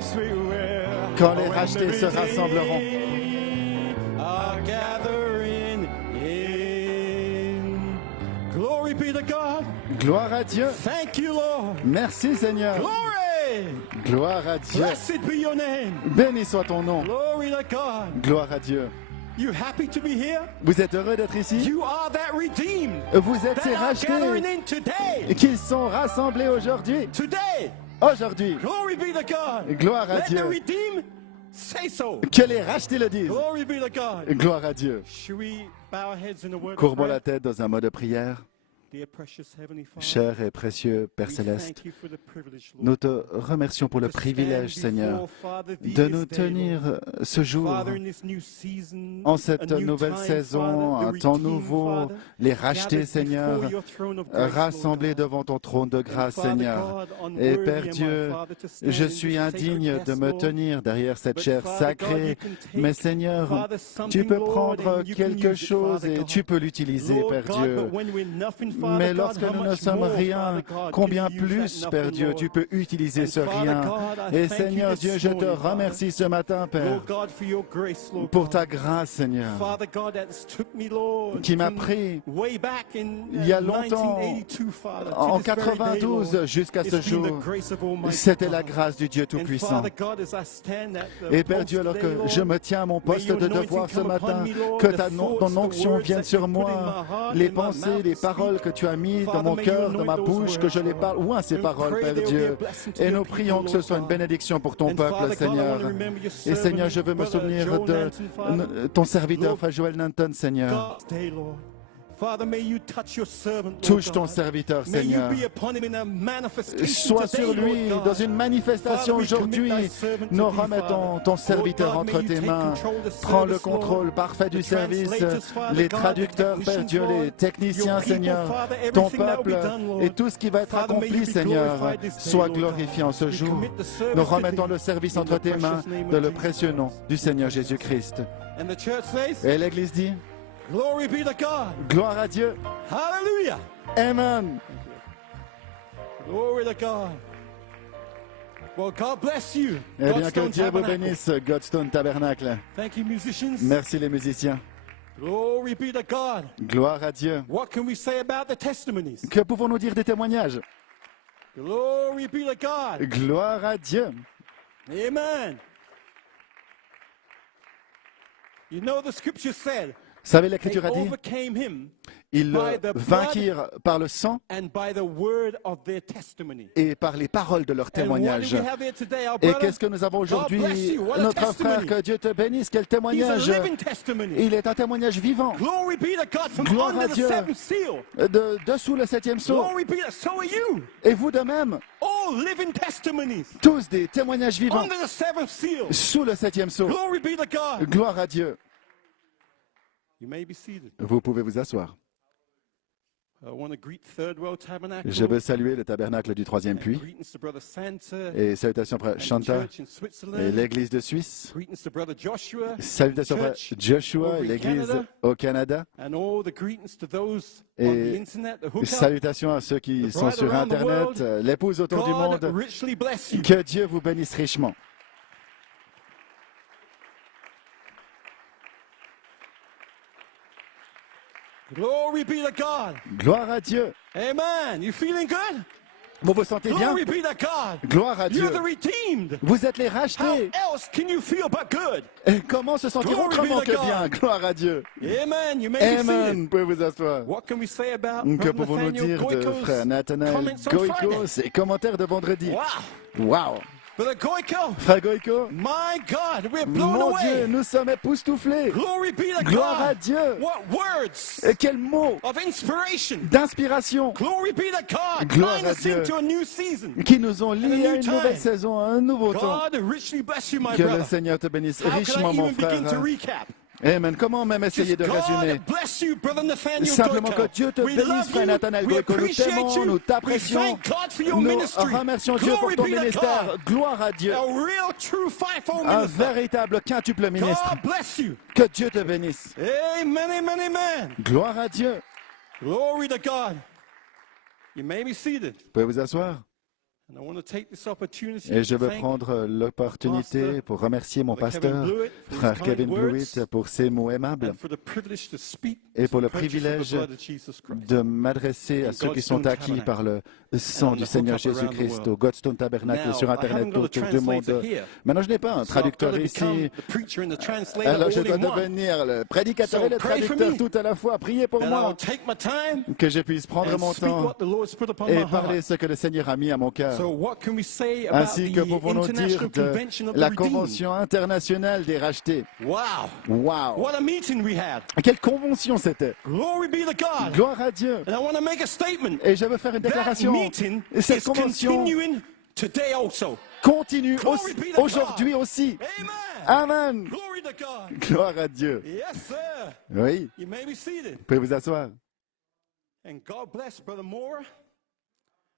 yes we will. quand les rachetés se rassembleront. Are gathering in. Glory be to God. Gloire à Dieu. Thank you, Lord. Merci Seigneur. Glory. Gloire à Dieu. Blessed be your name. Béni soit ton nom. Glory to God. Gloire à Dieu. You happy to be here? Vous êtes heureux d'être ici? You are that redeemed. Vous êtes ces That are gathering rachetés in today. qui sont rassemblés aujourd'hui. Today. Aujourd'hui. Glory be to God. Gloire à Let the Dieu. redeemed say so. Que les rachetés le disent. Glory be to God. Gloire à Dieu. Should we bow our heads in a word of Courbons prayer? la tête dans un mot de prière. Dear precious Heavenly Father, Cher et précieux Père we Céleste, thank you for the privilege, Lord, nous te remercions pour le to stand privilège, Seigneur, before, Father, de this nous day, tenir Lord. ce jour, Father, in this new season, en cette a new nouvelle time, saison, Father, un the temps redeemed, nouveau, Father, les rachetés, gathered Seigneur, before your throne of grace, rassemblés Lord God. devant ton trône de grâce, And Father Seigneur. God, Et unworthy Père am I, Dieu, Father, to stand je in suis this indigne sacred de desk, me Lord. tenir derrière cette But chair Father God, sacrée, you can take, mais Seigneur, Father, tu something, peux Lord, prendre and you can quelque use it, chose Father et God. tu peux l'utiliser, Lord Père God, Dieu. but when we're nothing, Father Mais God, lorsque how nous ne much sommes more, rien, Father God, combien can you use plus, that Père nothing, Dieu, Lord? tu peux utiliser And ce Father rien. God, I Et thank you Seigneur this Dieu, je te morning, Father. remercie ce matin, Père, Lord God, for your grace, Lord pour God. ta grâce, Seigneur, Father God, that's took me, Lord, qui m'a from pris way back in il y a longtemps, 1982, Father, to en this very day, 92 Lord. jusqu'à ce It's been the jour. grace of Almighty C'était la God. grâce du Dieu And Tout-Puissant. Father God, as I stand at the Et Père post Dieu, alors today, que Lord, je me tiens à mon may poste your de anointing devoir ce come upon matin, me, Lord, que the ton thoughts, the onction words vienne that sur you put in moi, my heart, les in my pensées, mouth les to speak. paroles que tu as mises dans Father, mon may you cœur, dans ma anoint those bouche, que je words, les Lord. parle. Ouin ces And paroles, pray Père there will be Dieu. a blessing to Et your nous people, prions que ce Lord soit une God. bénédiction pour ton And peuple, Father God, I Seigneur. want to remember your Et Seigneur, servant, je veux me Brother souvenir Joe de Nanton, Father. ton serviteur, Lord Frère Joël Nanton, Seigneur. God, stay, Lord. Father, may you touch your servant, Lord Touche ton God. serviteur, May you Seigneur. be upon him in a manifestation Sois today, sur lui Lord dans God. une manifestation Father, we commit aujourd'hui. thy servant to Nous thee, remettons Father. ton Lord serviteur God, may entre you tes take mains. control of the Prends le service, Lord. contrôle parfait du The service, translators, Father les God, the traducteurs, Père technicians, Dieu, Lord. les techniciens, Your people, Seigneur, Father, ton everything that will be peuple done, Lord. et tout ce qui va être Father, may you accompli, be Seigneur, glorified this day, soit Lord God. glorifié en ce We jour. commit the service Nous to remettons thee le service in entre the tes mains precious name of dans le Jesus précieux nom Christ. du Seigneur Jésus-Christ. And the church says, Et l'Église dit, glory be to God. gloire à Dieu. Hallelujah. Amen. Glory to God. Well, God bless you. Eh bien, que Godstone Dieu vous Tabernacle. bénisse, Godstone Tabernacle. Thank you, musicians. Merci les musiciens. Glory be to God. Gloire à Dieu. What can we say about the testimonies? Que pouvons-nous dire des témoignages? Glory be to God. Gloire à Dieu. Amen. You know, the scripture said, Vous savez, they l'Écriture a dit, overcame him ils by the vainquirent par le sang and by the word of their testimony. et par les paroles de leur And what do témoignage. we have here today, our Et brother? qu'est-ce que nous avons God bless aujourd'hui? you. What a Notre frère, testimony. que Dieu te bénisse, quel He's a témoignage! living testimony. Il est un témoignage vivant. Glory be to God from Gloire under à the Dieu. seventh seal. Dessous le septième sceau. Glory be to, so are you. Et vous de même, All living testimonies tous des témoignages vivants under the seventh seal. sous le septième sceau. Glory be to God. Gloire à Dieu. You may be seated. Vous pouvez vous asseoir. I want to greet Third World Tabernacle. Je veux saluer le tabernacle du troisième And puits greetings to Brother Santa et salutations frère and the Chanta church in et Switzerland. l'église de Suisse. Greetings to Brother Joshua. Salutations frère church Joshua over et in l'église Canada. au Canada. And all the greetings to those Et on the internet, the hookup. salutations à ceux qui The sont bride sur around the Internet, world. l'épouse autour du God monde. richly bless you. Que Dieu vous bénisse richement. Glory be to God. Gloire à Dieu. Amen. You feeling good? Vous vous sentez bien? Glory be to God. Gloire à Dieu. You're the redeemed. Vous êtes les How rachetés. else can you feel but good? Et comment se sentir Glory autrement be to que God. bien? Gloire à Dieu. Amen. You may be seated. Amen. Vous pouvez vous asseoir. What can we say about Que Brother pouvons-nous Nathaniel dire de Goiko's frère Nathanaël comments on Goïko, Friday? ses commentaires de vendredi? Wow. Wow. Brother Goiko, Frère Goïko, my God, we're blown mon away. Dieu, nous sommes époustouflés. Glory be to Gloire à God. Dieu. What words Et quel mot of inspiration. d'inspiration Glory be to God. Gloire Tying à us Dieu. into a new season. qui nous ont And a liés à new une time. nouvelle saison, à un nouveau temps. God richly bless you, my Que le brother. Seigneur te bénisse How can I richement, mon even begin to frère. recap? Amen. Comment même essayer de Just résumer? God bless you, brother Nathaniel Simplement que Goiko. Dieu te We bénisse, love frère you. Nathanaël We Goïko. Nous appreciate t'aimons, you. nous We t'apprécions. thank God for your Nous ministry. remercions Dieu pour Glory ton be to ministère. God. Gloire à Dieu. A real true fivefold Un minister. véritable quintuple ministre. God bless you. Que Dieu te bénisse. Amen, amen, amen. Gloire à Dieu. Glory to God. You may be seated. Vous pouvez vous asseoir. And I want to take this opportunity Et je to veux thank prendre l'opportunité pour remercier mon Brother pasteur, Kevin Blewett for his frère kind Kevin words Blewett, pour ses mots aimables and for the privilege to speak et to pour le purchase of the privilège blood of Jesus Christ. de m'adresser à In ceux qui sont Godstone acquis par le sang and on du the Seigneur hookup around the Jésus-Christ world. au Godstone Tabernacle Now, sur I Internet haven't got a autour du monde. translator here. Maintenant, je n'ai pas un So I've got traducteur to become ici. the preacher and the translator Alors je all dois in one. devenir le prédicateur So et le pray for traducteur me. tout à la fois. Priez pour That I moi, will take my time que je puisse prendre and mon speak temps what the Lord's put upon et my parler heart. ce que le Seigneur a mis à mon cœur. So what can we say about Ainsi que the pouvons-nous dire International de Convention of the la Redeemed? Convention internationale des rachetés. Wow. Waouh! What a meeting we had. Quelle convention c'était! Glory be to God. Gloire à Dieu! And I want to make a statement. Et je veux faire une That déclaration. meeting Et cette is convention continuing today also. continue Glory be to aujourd'hui God. aussi. Amen. Amen! Glory to God. Gloire à Dieu! Yes, sir. Oui, You may be seated. vous pouvez vous asseoir. And God bless Brother Moore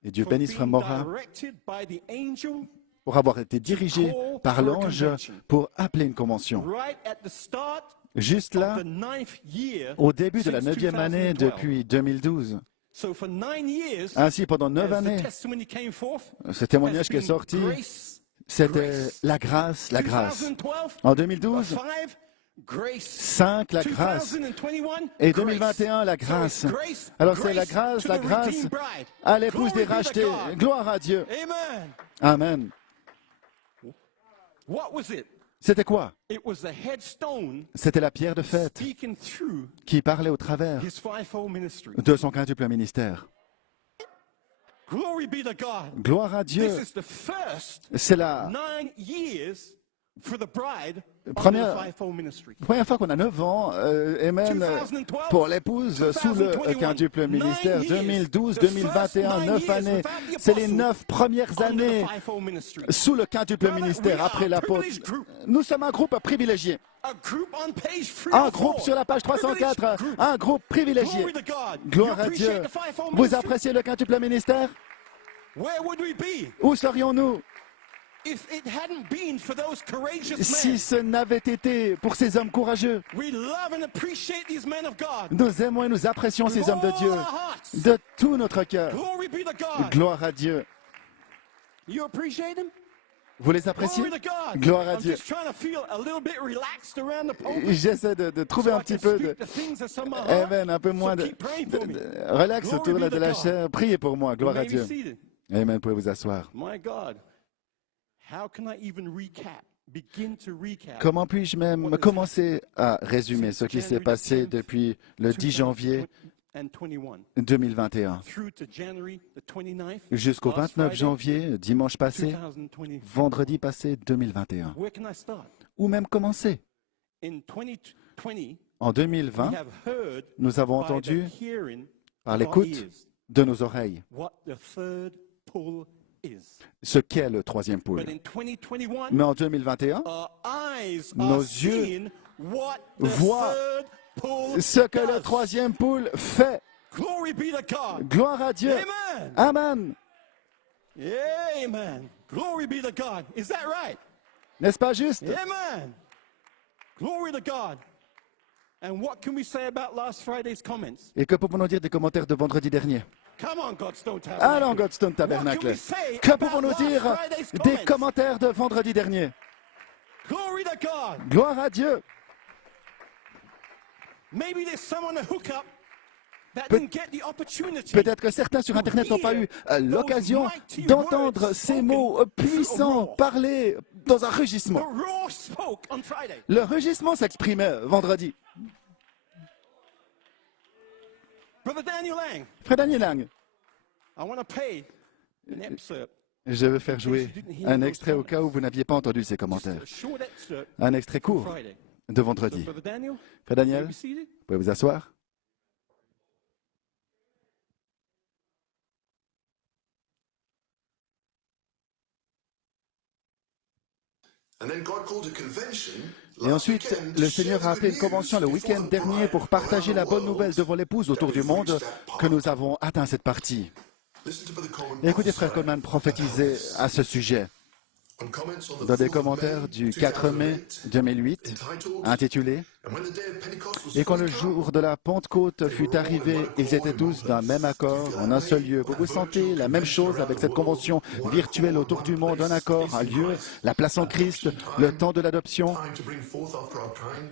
Et Dieu for bénisse Frère being Morin directed by the angel pour avoir été dirigé par l'ange pour appeler une convention. right at the start Juste of là, the 9th year. au début de la since 9e année 2012. depuis 2012. So for 9 years, Ainsi, pendant 9 as the années, testimony came forth, ce témoignage has qui est been sorti, grace. c'était la grâce, la grâce. 2012, En 2012, 5, grace. 5, la grâce. 2021, Et grace. 2021, la grâce. So it's grace, Alors c'est la grace grâce, to la the grâce redeemed bride. à l'épouse des Glory be to rachetés. God. Gloire à Dieu. Amen. Amen. What was it? C'était quoi? It was the headstone C'était la pierre de fête speaking through qui parlait au travers his fivefold ministry. de son quintuple ministère. Glory be to God. Gloire à Dieu. This is the first C'est la 9 years for the bride Première- under the fivefold ministry. première fois qu'on a 9 ans, et même 2012, pour l'épouse sous le 2021, quintuple ministère. 9 years. 2012, The 2021, first 9 9 années. years without the C'est les apostle 9 premières Under the années fivefold ministry. sous le quintuple Brother, ministère, we are après a l'apôtre. privileged group. Nous sommes un groupe privilégié. A group on page Un 304. groupe sur la page 304, Privileged group. un groupe privilégié. Glory to God. Gloire You à Dieu. appreciate the fivefold Vous ministry? appréciez le quintuple ministère? Where would we be Où serions-nous if it hadn't been for those courageous si men? ce n'avait été pour ces hommes courageux? We love and appreciate these men of God. Nous aimons et nous apprécions With ces hommes de all Dieu our hearts. de tout notre cœur. Glory be to God. Gloire à Dieu. You appreciate him? Vous les appréciez? Glory to God. Gloire à I'm Dieu. just trying to feel a little bit relaxed around the pulpit. J'essaie de trouver So un I petit can peu speak de... the things that's on my heart. Amen, un peu So moins de... keep praying for me. Relax Glory autour be de to la God. chair. Priez pour moi. You Gloire à may be Dieu. seated. Amen, vous pouvez vous asseoir. My God, how can I even begin to recap? Comment puis-je même commencer à résumer ce qui s'est passé depuis le 10 janvier 2021 through to January the 29th, jusqu'au last 29 Friday, janvier, dimanche passé, 2020. vendredi passé 2021? Where can I start? Ou même commencer? In 2020, En we 2020, have heard nous avons by the entendu hearing par of our l'écoute ears de nos oreilles what the third pull is. ce qu'est le troisième pôle. But in 2021, Mais en 2021, our eyes nos are yeux seeing what the voient third pull ce que le does. troisième pôle fait. Glory be to God. Gloire à Dieu. Amen. Amen. Amen. Glory be to God. Is that right? N'est-ce pas juste? Amen. Glory to God. And what can we say about last Friday's comments? Et que pouvons-nous dire des commentaires de vendredi dernier? Come on, Godstone Tabernacle. Allons, Godstone What can Tabernacle. we say Que about pouvons-nous last dire Friday's des comments? commentaires de vendredi dernier? Glory to God. Gloire à Dieu. Maybe there's someone to hook up that Peut- didn't get the opportunity. Peut-être que certains sur Internet n'ont pas eu l'occasion d'entendre ces mots puissants parler dans un The rugissement. raw spoke on Friday. Le rugissement s'exprimait vendredi. Brother Daniel Lang, Frère Daniel Lang, I want to play an excerpt, je vais faire jouer un extrait au cas où vous n'aviez pas entendu ces just commentaires. a short excerpt Un extrait from court Friday. de So, vendredi. Brother Daniel, Frère will you Daniel, be seated? vous pouvez vous asseoir? Et ensuite, le Seigneur a appelé une convention le week-end dernier pour partager la bonne nouvelle devant l'épouse autour du monde que nous avons atteint cette partie. Et écoutez, frère Coleman prophétiser à ce sujet. dans des commentaires du 4 mai 2008, intitulé « Et quand le jour de la Pentecôte fut arrivé, ils étaient tous d'un même accord, en un seul lieu. » Vous sentez la même chose avec cette convention virtuelle autour du monde, un accord, un lieu, la place en Christ, le temps de l'adoption.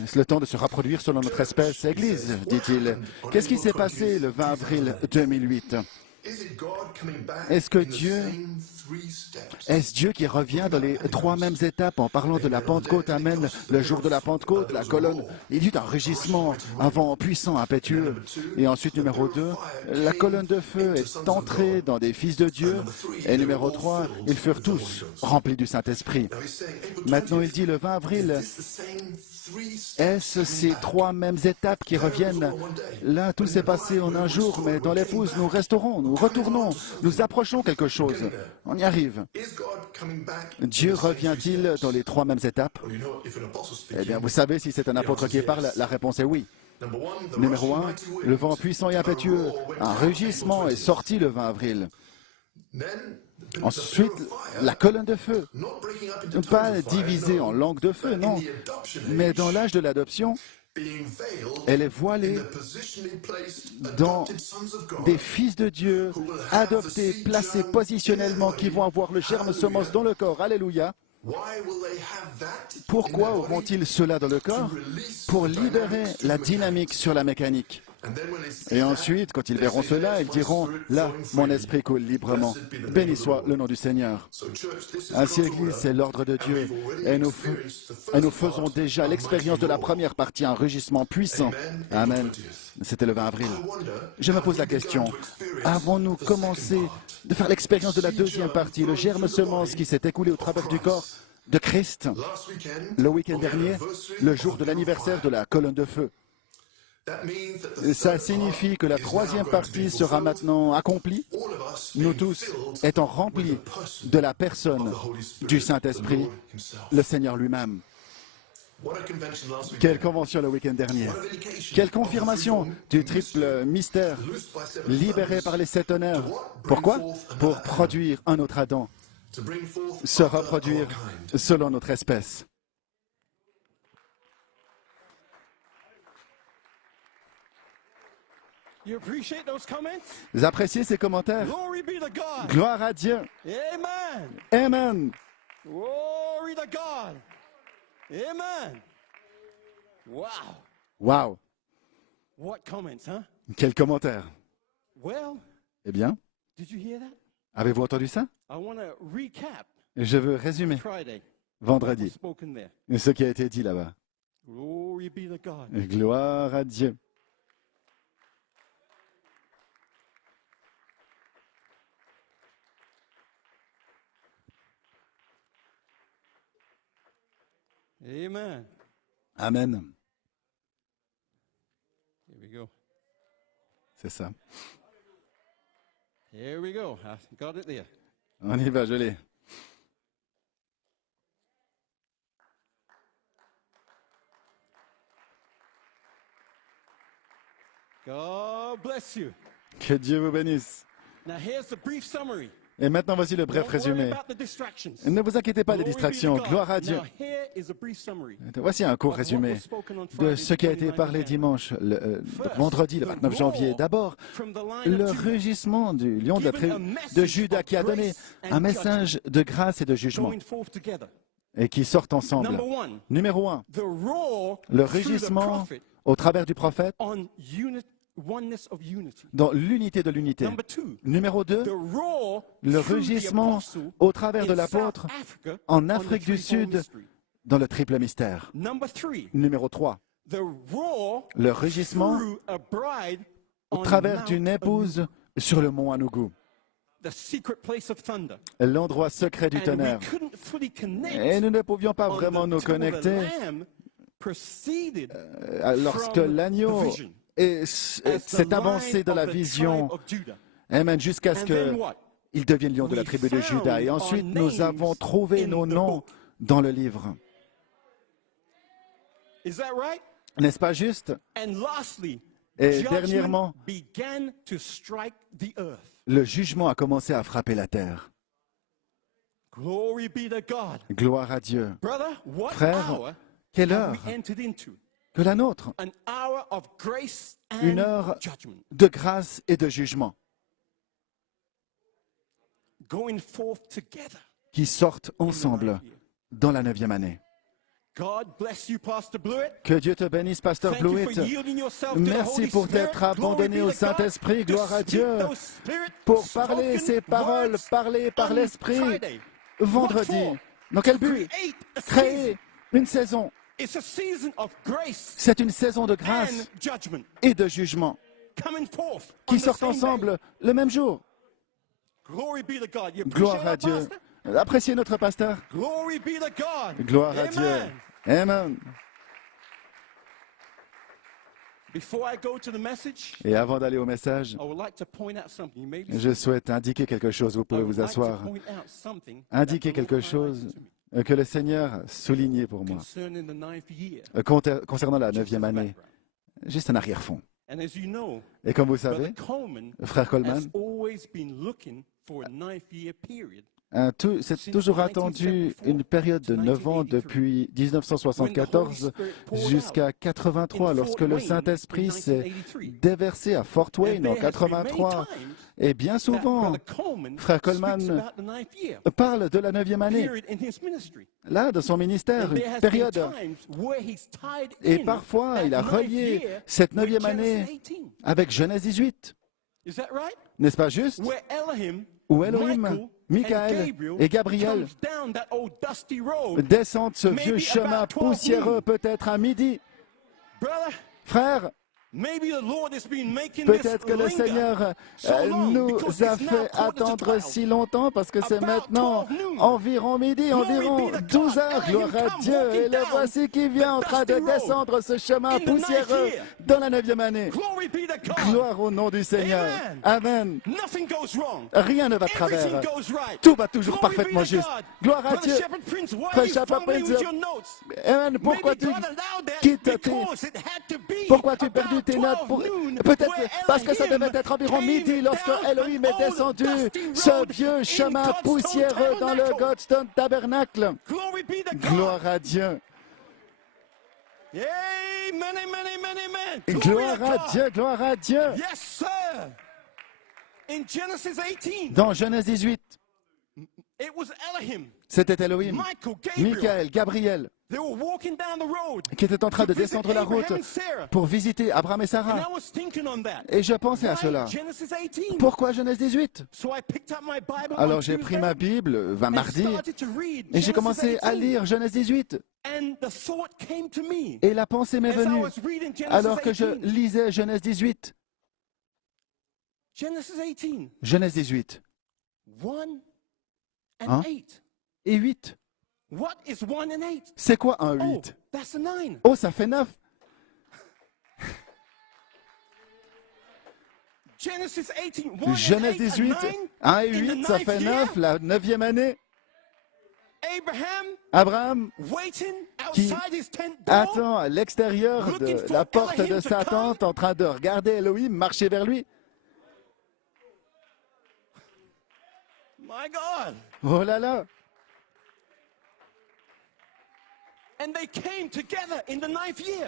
Est-ce le temps de se reproduire selon notre espèce? Église, dit-il. Qu'est-ce qui s'est passé le 20 avril 2008? Est-ce Dieu qui revient dans les trois mêmes étapes en parlant de la Pentecôte? Amen. Le jour de la Pentecôte, la colonne, il y eut un rugissement, un vent puissant, impétueux. Et ensuite, numéro 2, la colonne de feu est entrée dans des fils de Dieu. Et numéro 3, ils furent tous remplis du Saint-Esprit. Maintenant, il dit le 20 avril, est-ce ces trois mêmes étapes qui reviennent? Là, tout s'est passé en un jour, mais dans l'épouse, nous resterons, nous retournons, nous approchons quelque chose. On y arrive. Dieu revient-il dans les trois mêmes étapes? Eh bien, vous savez, si c'est un apôtre qui parle, la réponse est oui. Numéro 1, le vent puissant et impétueux, un rugissement est sorti le 20 avril. Ensuite, la colonne de feu, pas divisée en langue de feu, non, mais dans l'âge de l'adoption, elle est voilée dans des fils de Dieu, adoptés, placés positionnellement, qui vont avoir le germe semence dans le corps. Alléluia. Pourquoi auront-ils cela dans le corps? Pour libérer la dynamique sur la mécanique. Et ensuite, quand ils verront cela, ils diront, là, mon esprit coule librement. Béni soit le nom du Seigneur. Ainsi, Église, c'est l'ordre de Dieu. Et nous faisons déjà l'expérience de la première partie, un rugissement puissant. Amen. C'était le 20 avril. Je me pose la question, avons-nous commencé de faire l'expérience de la deuxième partie, le germe semence qui s'est écoulé au travers du corps de Christ, le week-end dernier, le jour de l'anniversaire de la colonne de feu? Ça signifie que la troisième partie sera maintenant accomplie, nous tous étant remplis de la personne du Saint-Esprit, le Seigneur lui-même. Quelle convention le week-end dernier! Quelle confirmation du triple mystère libéré par les 7 honneurs. Pourquoi? Pour produire un autre Adam, se reproduire selon notre espèce. Vous appréciez ces commentaires? Gloire à Dieu. Amen. Amen. Glory to God. Amen. Wow. Wow. What comments, huh? Quel commentaire? Well, Eh bien, did you hear that? avez-vous entendu ça? I want to recap Je veux résumer Friday. vendredi Spoken there. ce qui a été dit là-bas. Glory be to God. Gloire à Dieu. Amen. Amen. Here we go. C'est ça. Here we go. I got it there. On y va, je l'ai. God bless you. Que Dieu vous bénisse. Now here's the brief summary. Et maintenant, voici le bref Don't worry résumé. about the distractions. Ne vous inquiétez pas des Glory be to distractions. God. Gloire à Dieu. Now here is a brief summary Voici un court of what résumé was spoken on de Friday, ce qui a the été 29th parlé November. dimanche, vendredi, le 29 janvier. D'abord, From the line le of Judah, rugissement du lion de la tribu de Judas qui a donné un message de grâce et de jugement going forth together. et qui sortent ensemble. Number one, Numéro 1, the roar le through the rugissement prophet au travers du prophète on oneness of unity. dans l'unité de l'unité. Number two, Numéro 2, the roar le through the rugissement apostle au travers de in l'apôtre South Africa en on the Afrique du threefold Sud mystery. dans le triple mystère. Number three, Numéro 3, the roar le rugissement through a bride au on travers Mount d'une épouse Anubu, sur le mont Anougou, the secret place of thunder. l'endroit secret du And we tonnerre. couldn't fully connect Et nous ne pouvions pas on vraiment the nous till the connecter Lamb proceeded lorsque from l'agneau the vision as the s'est avancé line dans la of the vision, tribe of Judah. Amen, jusqu'à ce And then qu'il what? devienne lion de la We tribu de found Juda. Et our ensuite, nous names avons trouvé in nos the noms book. dans le livre. Is that right? N'est-ce pas juste? And lastly, Et judgment dernièrement, began to strike the earth. le jugement a commencé à frapper la terre. Glory be to God. Gloire à Dieu. Brother, what Frère, hour quelle have heure we entered into? que la nôtre? An hour of grace Une and heure judgment. de grâce et de jugement Going forth together. qui sortent ensemble dans la 9e année. God bless you, Pastor Blewett. Que Dieu te bénisse, Pasteur Thank you Blewett. for yielding yourself to the Merci Holy pour Spirit. t'être Glory abandonné be au to God. Saint-Esprit. To Gloire à speak Dieu. those spirit Pour parler spoken ces paroles words parlées par on l'Esprit Friday. vendredi. What for? Dans quel To but? create a Créer season. une saison. It's a season of grace C'est une saison de and grâce judgment et de jugement coming forth on qui the sortent same day. ensemble le même jour. Glory be to God. You Gloire appreciate à our Dieu. pastor? Appréciez notre pasteur. Glory be to God. Gloire à Amen. Dieu. Amen. Before I go to the message, Et avant d'aller au message, I would like to point out something. You may be je souhaite indiquer quelque chose. Vous I pouvez would vous like to asseoir. point out something Indiquer that the quelque Lord chose highlighted to me que le Seigneur soulignait pour moi concerning the 9th year. concernant la Just as a 9e année. background. Juste un arrière-fond. And as you know, Et comme vous Brother savez, Coleman frère Coleman has always been looking for a 9th year period c'est toujours attendu une période de 9 ans depuis 1974 jusqu'à 83, lorsque le Saint-Esprit s'est déversé à Fort Wayne en 83. Et bien souvent, frère Coleman parle de la 9e année, là, de son ministère, une période. Et parfois, il a relié cette 9e année avec Genèse 18. N'est-ce pas juste? Où Elohim, Michael et Gabriel descendent ce vieux chemin poussiéreux, peut-être à midi. Frère, peut-être que le Seigneur nous a fait attendre si longtemps parce que c'est maintenant environ midi, environ 12 heures. Gloire à Dieu. Et le voici qui vient en train de descendre ce chemin poussiéreux dans la 9e année. Gloire au nom du Seigneur. Amen. Rien ne va de travers. Tout va toujours parfaitement juste. Gloire à Dieu. Frère Shepherd Prince, Amen. Pourquoi tu quittes pourquoi tu as perdu tes notes? Peut-être parce que ça devait être environ midi lorsque Elohim est descendu ce vieux chemin poussiéreux dans le Godstone Tabernacle. Gloire à Dieu. Gloire à Dieu, gloire à Dieu. Dans Genèse 18, c'était Elohim, Michael, Gabriel, qui étaient en train de descendre la route pour visiter Abraham et Sarah. Et je pensais à cela. Pourquoi Genèse 18? Alors j'ai pris ma Bible, mardi, et j'ai commencé à lire Genèse 18. Et la pensée m'est venue alors que je lisais Genèse 18. Genèse 18. 1 et 8. C'est quoi un 8? Oh, ça fait 9. Genèse 18, 1 et 8, ça fait 9, la 9e année. Abraham qui attend à l'extérieur de la porte de sa tente en train de regarder Elohim marcher vers lui. Oh là là!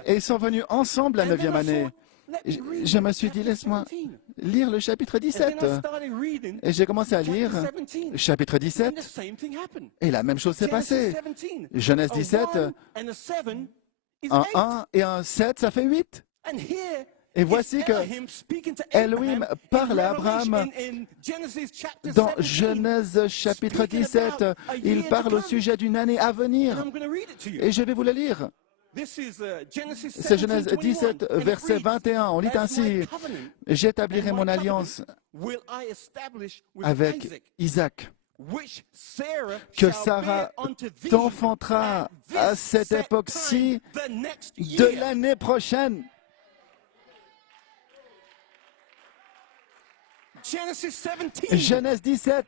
Et ils sont venus ensemble la 9e année. Je me suis dit, laisse-moi lire le chapitre 17. Et j'ai commencé à lire le chapitre 17. Et la même chose s'est passée. Genèse 17, un 1 et un 7, ça fait 8. Et voici que Elohim parle à Abraham dans Genèse chapitre 17. Il parle au sujet d'une année à venir. Et je vais vous le lire. C'est Genèse 17, verset 21. On lit ainsi, « J'établirai mon alliance avec Isaac, que Sarah t'enfantera à cette époque-ci de l'année prochaine. » Genèse 17,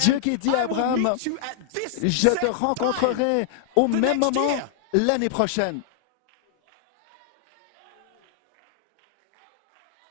Dieu qui dit à Abraham, « Je te rencontrerai au même moment l'année prochaine. »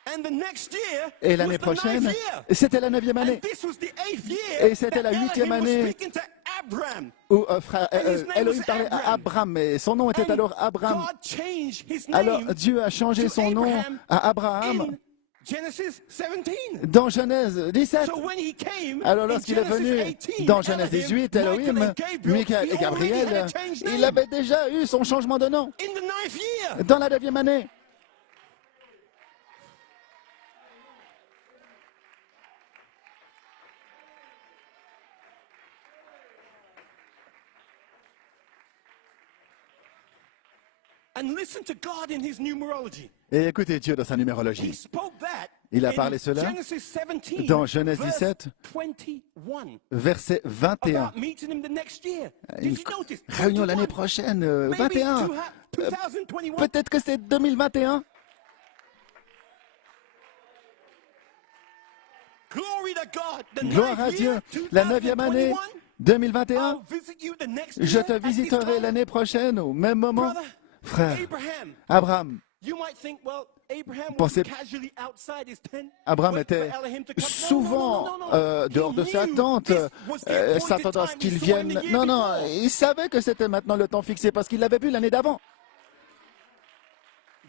And the next year Et l'année was the prochaine, 9th year. c'était la 9e And année. this was the 8th year Et c'était that la 8e Elohim was année speaking to Abraham. où his name Elohim was parlait à Abraham. Abraham, et son nom était And alors Abraham. God changed his Alors name Dieu a changé to son nom Abraham à Abraham in Genesis 17. dans Genèse 17. So when he came Alors in lorsqu'il est Genesis venu 18, dans Genèse Elohim, 18, Michael Elohim, and Gabriel, Michael he et already had Gabriel, a changed il name avait déjà eu son changement de nom in the 9th year. dans la 9e année. And listen to God in his numerology. Et écoutez Dieu dans sa He numérologie. spoke that Il a in parlé cela Genesis 17, dans Genèse verse 17, 21, verset 21. about meeting him the next year. Une Did you notice? réunion 21, l'année prochaine, maybe 21. 2021. Peut-être que c'est 2021. Glory to God. The Gloire à 9th Dieu. year, La 9e année, 2021. I'll visit you the next Je year te at this visiterai time. l'année prochaine au même moment. Brother, Frère, Abraham, Abraham. you might think, well, Abraham Pensez- was casually outside his tent. Abraham waiting était for Elohim to come. souvent No. He dehors de sa knew tente, this was the appointed s'attendant à ce time. qu'il He saw him vienne. the year Non, before. il savait que c'était maintenant le temps fixé parce qu'il l'avait vu l'année d'avant.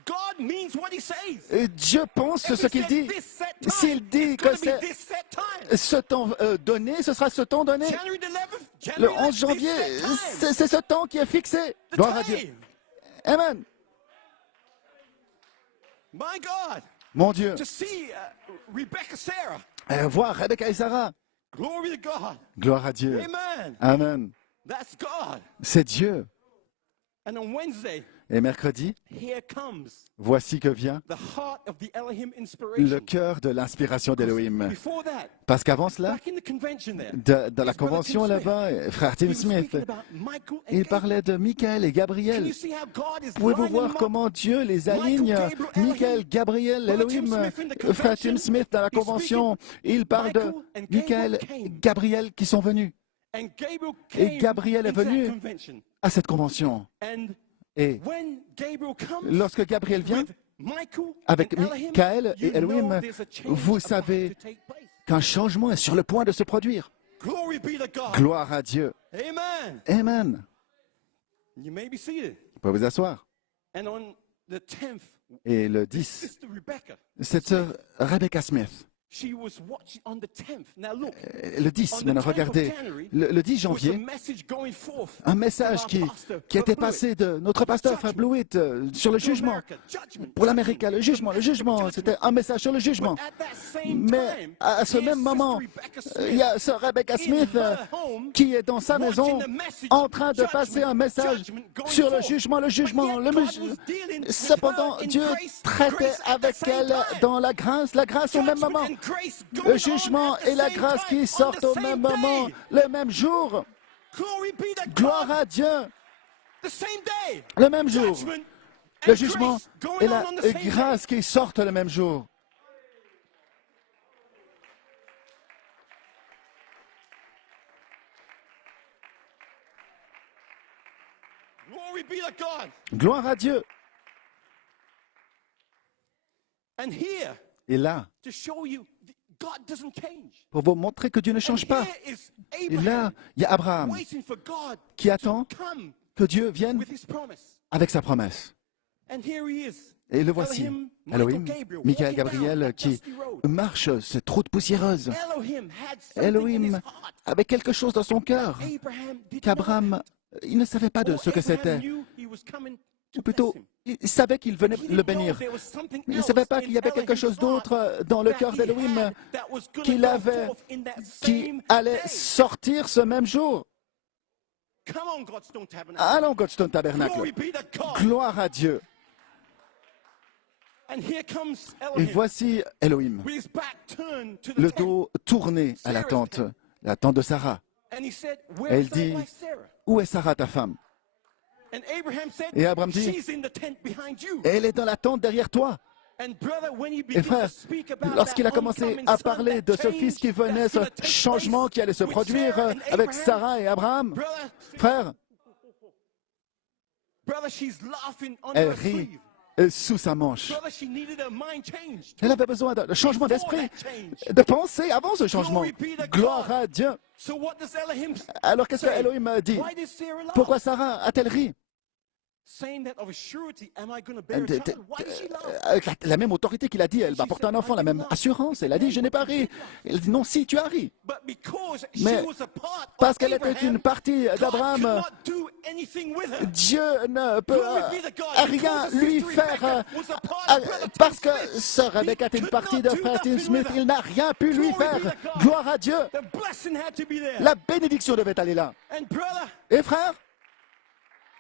God means what he says. Et Dieu pense If he ce qu'il said dit. this set time, S'il dit it's que gonna be c'est this set time. ce temps donné, ce sera ce temps donné. January the 11th, Le January 11 this janvier, set time. c'est ce temps qui est fixé. The Gloire à Dieu. time. Amen. My God, Mon Dieu. to see Rebecca, Sarah. Voir Rebecca et Sarah. Glory to God. Gloire à Dieu. Amen. Amen. That's God. C'est Dieu. And on Wednesday, Et mercredi, here comes voici que vient the heart of the Elohim le inspiration. cœur de l'inspiration d'Elohim. Before that, Parce qu'avant cela, back in the convention there, dans la his brother convention Tim Smith, là-bas, frère he Tim was Smith, speaking about Michael and il Gabriel. parlait de Michael et Can Gabriel. you see how God is Pouvez-vous lining voir them up? comment Dieu les aligne? Michael, Gabriel, Michael, Elohim. Gabriel, Brother Tim Elohim, Smith in the frère Tim convention, Smith dans la he's convention, il parle de Michael and Michael, Gabriel came. Gabriel qui sont venus And Gabriel Et came Gabriel est into that venu. convention. à cette convention. And Et when Gabriel comes lorsque Gabriel vient with Michael avec and Elohim, Michael et you know Elohim, there's a change vous about savez to take place. qu'un changement est sur le point de se produire. Glory be to God. Gloire à Dieu. Amen. Amen. You may be seated. Vous pouvez vous asseoir. And on the 10th, Et le 10, Sister Rebecca, cette sœur Rebecca Smith. she was watching on the 10th. Now look, Le 10, maintenant regardez, le 10 there was a janvier, message going forth un message from qui our pastor, a été Brother passé de notre pasteur Frère Blewett sur le to jugement. America. Judgment, Pour l'Amérique, judgment, le jugement, judgment. c'était un message sur le jugement. But at that same Mais time, à ce here's même moment, Sister Rebecca il Smith y a sœur Rebecca in Smith her home, qui est dans sa maison watching the message, en train de judgment, passer un message judgment going sur le forth. jugement, But yet God le was dealing with Cependant, her in Dieu grace traitait at the avec same elle time. dans la grâce au même Judgment moment. and grace going Le on jugement at the et la same grâce time, qui on sortent the au same même day. moment, le même jour. Glory be to Gloire God. à Dieu, The same day. le même jour. Judgment Le and jugement grace going et la on the same day. grâce qui sortent le même jour. Glory be to God. Gloire à Dieu. And here, Et là, to show you, God doesn't change. pour vous montrer que Dieu ne And change pas. here is Et Abraham là, il y a Abraham waiting for God qui attend to come que Dieu vienne with his promise. avec sa promesse. And here he is. Et le voici, Elohim, Elohim, Gabriel, Michael walking down Gabriel, that qui dusty road. marche cette route poussiéreuse. Elohim had something in his Elohim heart. avait quelque chose dans son cœur Abraham did not qu'Abraham, il ne savait pas de know. ce que Abraham c'était. knew he was coming to Ou plutôt, bless him. il savait qu'il venait He le didn't know bénir. there was something Mais il ne else savait pas in qu'il y avait quelque Elohim's chose heart d'autre dans le that cœur he d'Elohim had that was gonna qu'il go avait, forth in that qui same allait day. sortir ce même jour. Come on, Godstone Tabernacle. Allons, Godstone Glory Tabernacle. be to God. Gloire à Dieu. And here comes Et Elohim voici Elohim, with his back turned to the le tent. dos tourné à la tente de Sarah. And he said, Where Elle is thy dit, wife Sarah? où est Sarah, ta femme? And Abraham said, Et Abraham dit, she's in the tent behind you. Elle est dans la tente derrière toi. And brother, when he Et began frère, to speak about lorsqu'il a that commencé oncoming à son, parler that de ce fils qui change venait, that's ce gonna take changement place qui allait se with produire Sarah and avec Abraham, Sarah et Abraham, brother, frère, brother, she's laughing under elle her rit sleeve. sous sa manche. Brother, she needed her mind changed. Elle avait besoin d'un changement Before d'esprit, that change. de pensée avant ce changement. Glory be to Gloire God. à Dieu. So what does Elohim Alors qu'est-ce que say? Elohim dit? Why did Sarah laugh? Pourquoi Sarah a-t-elle ri? Saying that of a surety, am I going to bear a child? Why did she laugh? Avec la même autorité qu'il a dit, elle va porter un enfant, la même assurance. Elle a dit, je n'ai pas ri. Elle dit, non, si, tu as ri. But because Mais she was a part parce of qu'elle était Abraham, une partie God could d'Abraham, not do anything with her. Dieu ne peut Glory be to God. rien Because her lui sister faire Rebecca was a part of Brother parce Tim que Smith. sœur Rebecca était une partie de frère Tim Smith. Il n'a rien pu lui faire. Gloire à Dieu. The blessing had to be there. La bénédiction devait aller là. And brother, Et frère,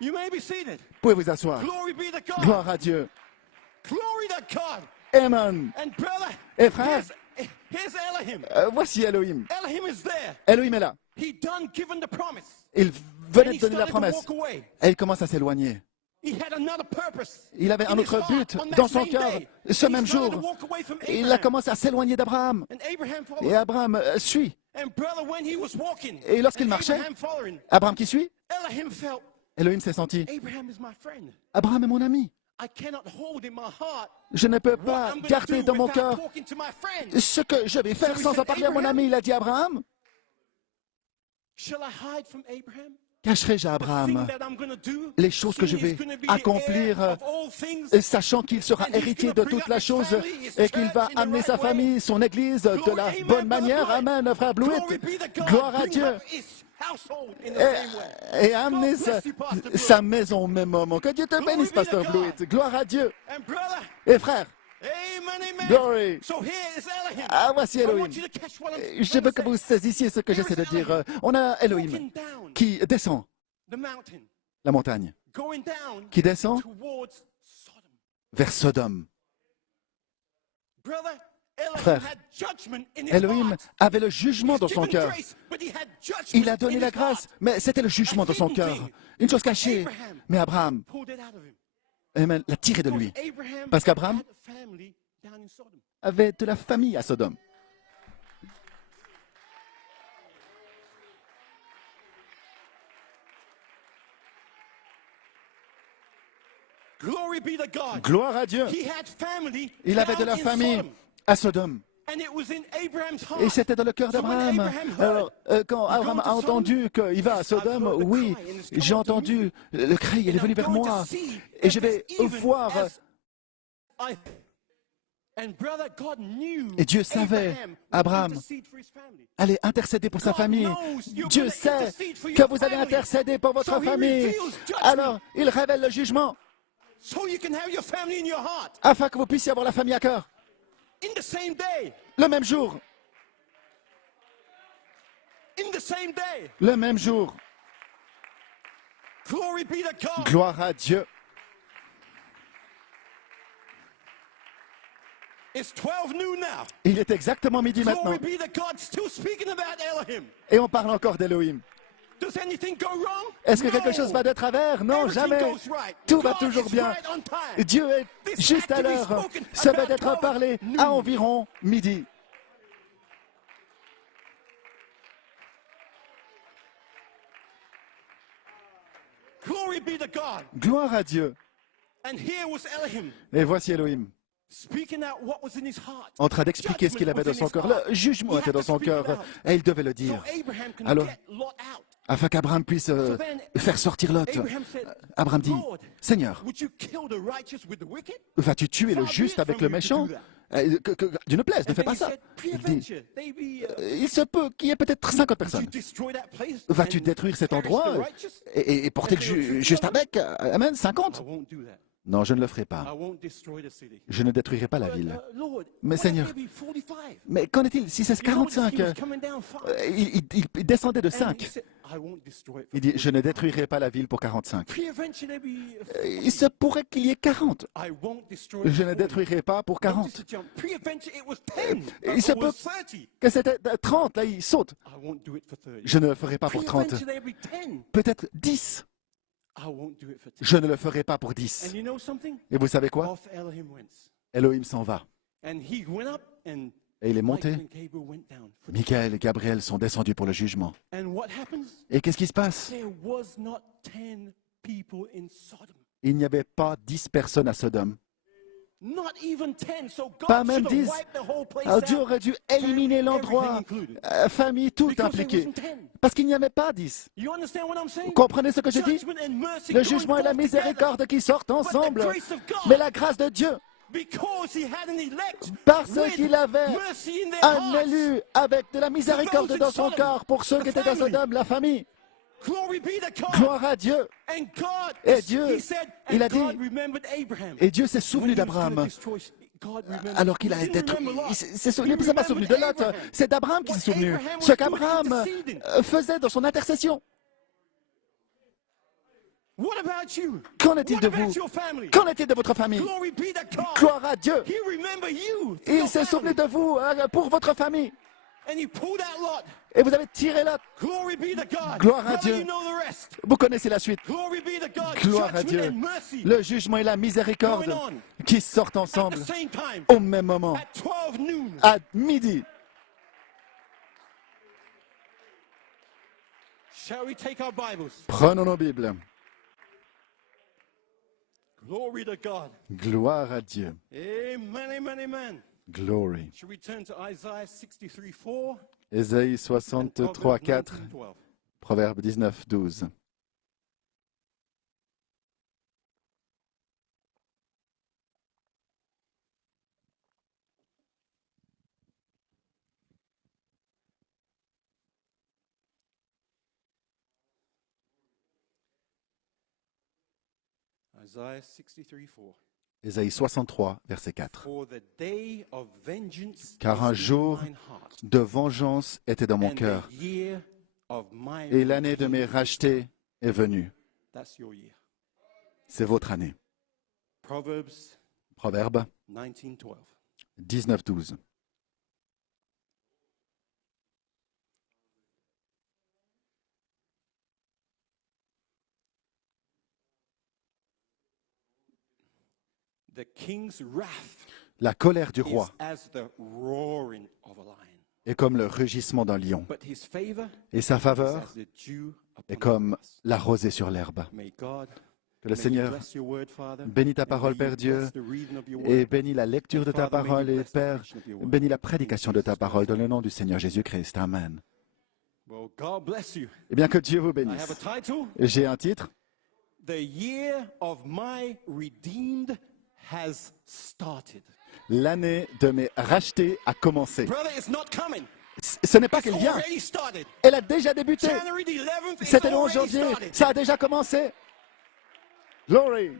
you may be seated. vous pouvez vous asseoir. Glory be to God. Gloire à Dieu. Glory to God. Amen. And brother, Et frère, here's Elohim. voici Elohim. Elohim is there. Elohim est là. He done given the promise. Il And venait he de donner la started to promesse. walk away. Et il commence à s'éloigner. He had another purpose. Il avait un In his autre heart but on that dans son same cœur. day. Ce He même started jour, to walk away from il a Abraham. commencé à s'éloigner d'Abraham. And Abraham Et followed. Abraham suit. And brother, when he was walking, Et lorsqu'il and marchait, Abraham following, Abraham qui suit, Elohim felt, Elohim s'est senti, Abraham is my friend. Abraham est mon ami. I cannot hold in my heart Je ne peux what pas I'm going to garder do dans mon without cœur talking to my friend. ce que je vais faire he sans said, en parler à mon Abraham, ami. Il a dit à Abraham, Shall I hide from Abraham? cacherai-je à The thing Abraham that I'm going to do, les choses que je seeing vais he's going to be the accomplir, heir of all things, sachant qu'il sera and he's héritier gonna de bring toute up la his chose family, his et qu'il va church in the amener right sa way. famille, son église de Glory, la amen, bonne brother manière. Blewett. Amen, frère Blewett. Glory be to God. Gloire à Bring Dieu. up his household in the same way. Et amener God bless you, Pastor Blewett. sa maison au même moment. Que Dieu te Glory bénisse, be to Pasteur God. Blewett. Gloire à Dieu. And brother, Et frère, amen, amen. Glory. So here is Elohim. Ah, voici I Elohim. want you to catch what I'm Je trying veux to que vous say. saisissiez ce que j'essaie de dire. On a Elohim Walking down qui descend the mountain, la montagne, going down qui descend towards Sodom. vers Sodome. Brother, Elohim Frère, had judgment in his Elohim heart. avait le jugement dans son Given cœur. grace, but he had judgment Il a donné in la his grâce, heart. mais c'était le jugement dans son cœur. Une chose cachée. Mais Abraham, Pulled it out of him. Amen, l'a tiré de lui. Because Abraham Parce qu'Abraham had a family down in Sodom. avait de la famille à Sodome. Glory be to God. Gloire à Dieu. He had family Il avait de down la in famille Sodom. à Sodome. And it was in Abraham's heart. Et c'était dans le cœur So when d'Abraham. Abraham heard, Alors, quand Abraham a entendu qu'il va à Sodome, oui, j'ai entendu le cri, il est venu vers moi. Et je vais voir. Et Dieu savait, Abraham allait intercéder pour sa famille. Dieu sait que vous allez intercéder pour votre famille. Alors, il révèle le jugement afin que vous puissiez avoir la famille à cœur. Le même jour. Le même jour. Gloire à Dieu. Il est exactement midi maintenant. Et on parle encore d'Elohim. Est-ce que quelque chose va de travers? Non, jamais. Tout va toujours bien. Dieu est juste à l'heure. Ça va être parlé à environ midi. Gloire à Dieu. Et voici Elohim en train d'expliquer ce qu'il avait dans son cœur. Le jugement était dans son cœur et il devait le dire. Alors, afin qu'Abraham puisse faire sortir Lot, Abraham dit, Seigneur, vas-tu tuer le juste avec le méchant? Que Dieu ne plaise, ne fais pas ça. Il dit, il se peut qu'il y ait peut-être 50 personnes. Vas-tu détruire cet endroit et porter le juste avec? Amen, 50? Non, je ne le ferai pas. Je ne détruirai pas la ville. Mais Seigneur, mais qu'en est-il si c'est 45? Il descendait de 5. Il dit, je ne détruirai pas la ville pour 45. Il se pourrait qu'il y ait 40. Je ne détruirai pas pour 40. Il se peut que c'était 30, là il saute. Je ne le ferai pas pour 30. Peut-être 10. Je ne le ferai pas pour 10. Et vous savez quoi? Elohim s'en va. Et il est monté. Michael et Gabriel sont descendus pour le jugement. Et qu'est-ce qui se passe? Il n'y avait pas 10 personnes à Sodome. Not even 10. So Pas God même should 10. have wiped the whole place Alors Dieu out. aurait dû éliminer l'endroit, famille, tout Because it impliqué, wasn't 10. parce qu'il n'y avait pas 10. You understand what I'm saying? Vous comprenez ce que je dis? Judgment and mercy Le going jugement et la forth together. miséricorde qui sortent ensemble. grace of God. Mais la grâce de Dieu, Because he had an elect parce with qu'il avait mercy in their un hearts. élu avec de la miséricorde dans son cœur pour ceux qui étaient dans Sodome, la famille. Glory be to God. Gloire à Dieu. And God, Et Dieu, he said, il a and God dit, remembered Abraham. et Dieu s'est When souvenu he was doing d'Abraham. this choice, God remembered- Alors qu'il a He été didn't remember Lot. il s'est He pas souvenu de remembered Lot, Abraham. c'est d'Abraham qui s'est What souvenu. Abraham was Ce doing, qu'Abraham interceding. faisait dans son intercession. What about you? Qu'en est-il What de about vous? your family? Qu'en est-il de votre famille? Glory be to God. Gloire à Dieu. He remembered you. Il your s'est souvenu family. de vous pour votre famille. And he pulled out Lot. Et vous avez tiré Lot. Glory be to God. Gloire à Brother, Dieu. you know the rest. Vous connaissez la suite. Glory be to God. Gloire à Judgment Dieu. and mercy Le jugement et la miséricorde going on qui sortent at ensemble the same time au même moment, at 12 noon. à midi. Shall we take our Bibles? Prenons nos Bibles. Glory to God. Gloire à Dieu. Amen, amen, amen. Glory. Should we turn to Isaiah 63:4? Ésaïe 63, 4, 12. Proverbe 19, 12. Isaiah 63:4. Ésaïe 63, verset 4. For the day of vengeance Car un is in jour mine heart, de vengeance était dans mon and cœur, the year of my et l'année de mes redeeming. rachetés est venue. That's your year. C'est votre année. Proverbs Proverbe 19:12. 19, 12. The king's wrath La colère du is roi as the roaring of a lion, est comme le rugissement d'un lion, but his favor et sa is faveur as the dew est upon the comme grass. la rosée sur l'herbe. May God Que le may you Seigneur bless your word, Father, bénisse ta and parole, may you Père Dieu, bless the reading of your et word. bénis la lecture de ta Father, may you parole, et bless the Père, preaching of your word. bénis la prédication de ta Jesus parole, dans Christ's le nom du Seigneur Jésus-Christ. Amen. name. Well, God bless you. Eh bien, que Dieu vous I have a bénisse. title. J'ai un titre. The year of my redeemed has started. L'année de mes rachetés a commencé. Brother, it's not coming. Ce n'est pas It's qu'elle vient, already started. elle a déjà débuté. January the 11th, it's C'était le 11 already janvier, started. ça a déjà commencé. Glory.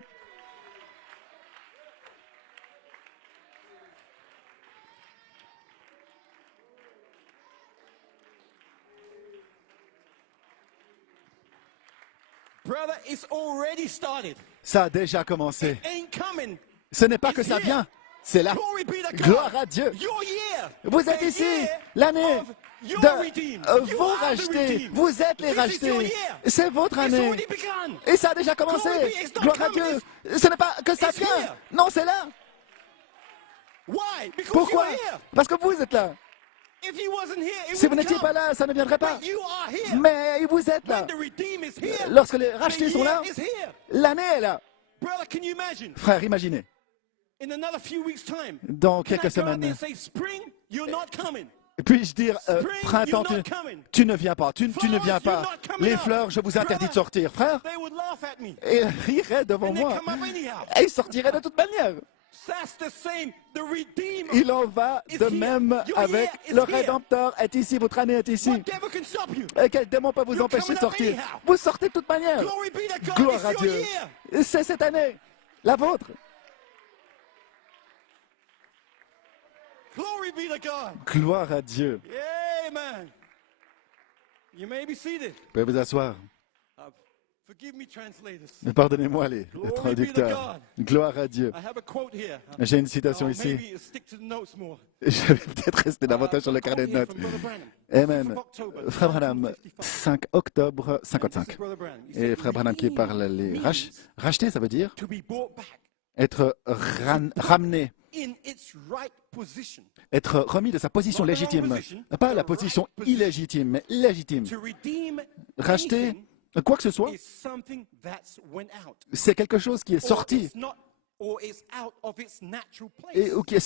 Brother, it's already started. Ça a déjà commencé. Ain't coming. Ce n'est pas que ça vient, c'est là. Glory be to God. Gloire à Dieu. Your year. Vous êtes The ici, year l'année of your redeemed. de You vos are the rachetés. redeemed. Vous êtes les This is your rachetés. year. C'est votre It's année. already begun. Et ça a déjà commencé. Glory be, it's not Gloire à coming, Dieu. Ce n'est pas que ça it's vient. here. Non, c'est là. Why? Because Pourquoi? you're here. Parce que vous êtes là. If he wasn't here, it Si vous wouldn't n'étiez come. pas là, ça ne viendrait pas. But you are here. Mais vous êtes là. When the redeemed is here, Lorsque les the rachetés sont là, year is here. l'année est là. Brother, can you imagine? Frère, imaginez, In another few weeks' time, dans can I quelques go out there semaines, and say, spring, you're not coming. puis-je dire, Spring, printemps, you're not coming. tu ne viens pas, tu ne Flowers, viens pas. you're not coming Les up. fleurs, je vous interdis de Brother, sortir. Frère, They would laugh at me. et riraient devant And they moi. come up anyhow. Et ils sortiraient de toute manière. That's the same. The Redeemer. Il en va is de here. même Your avec year is le here. Rédempteur est ici, votre année est ici. What devil can stop you? Et quel démon peut vous You're empêcher de coming up sortir? anyhow. Vous sortez de toute manière. Glory be to God. Gloire It's à your Dieu. year. C'est cette année, la vôtre. Glory be to God. Gloire à Dieu. Amen. You may be seated. Vous pouvez vous asseoir. Forgive me, translators. Pardonnez-moi les Glory be to traducteurs. Gloire à Dieu. I have a quote here. J'ai une citation Oh, ici. maybe stick to the notes more. Je vais peut-être rester davantage sur le carnet de notes. Amen. Frère Branham, 5 octobre 55. Et Frère Branham qui parle les racheter, ça veut dire To be brought back être ramené, in its right position. être remis de sa position Not the wrong légitime. position, Pas the la position right position. illégitime, mais légitime. To redeem Racheter anything quoi que ce soit, is something that's went out. c'est quelque chose qui est Or sorti. it's not or it's out of its natural et, place. ou qui est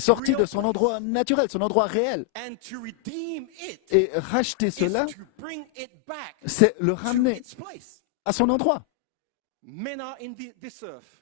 sorti de son endroit naturel, son endroit réel. And to redeem it Et racheter is cela, to bring it back c'est le to ramener its place. à son endroit. Men are in this earth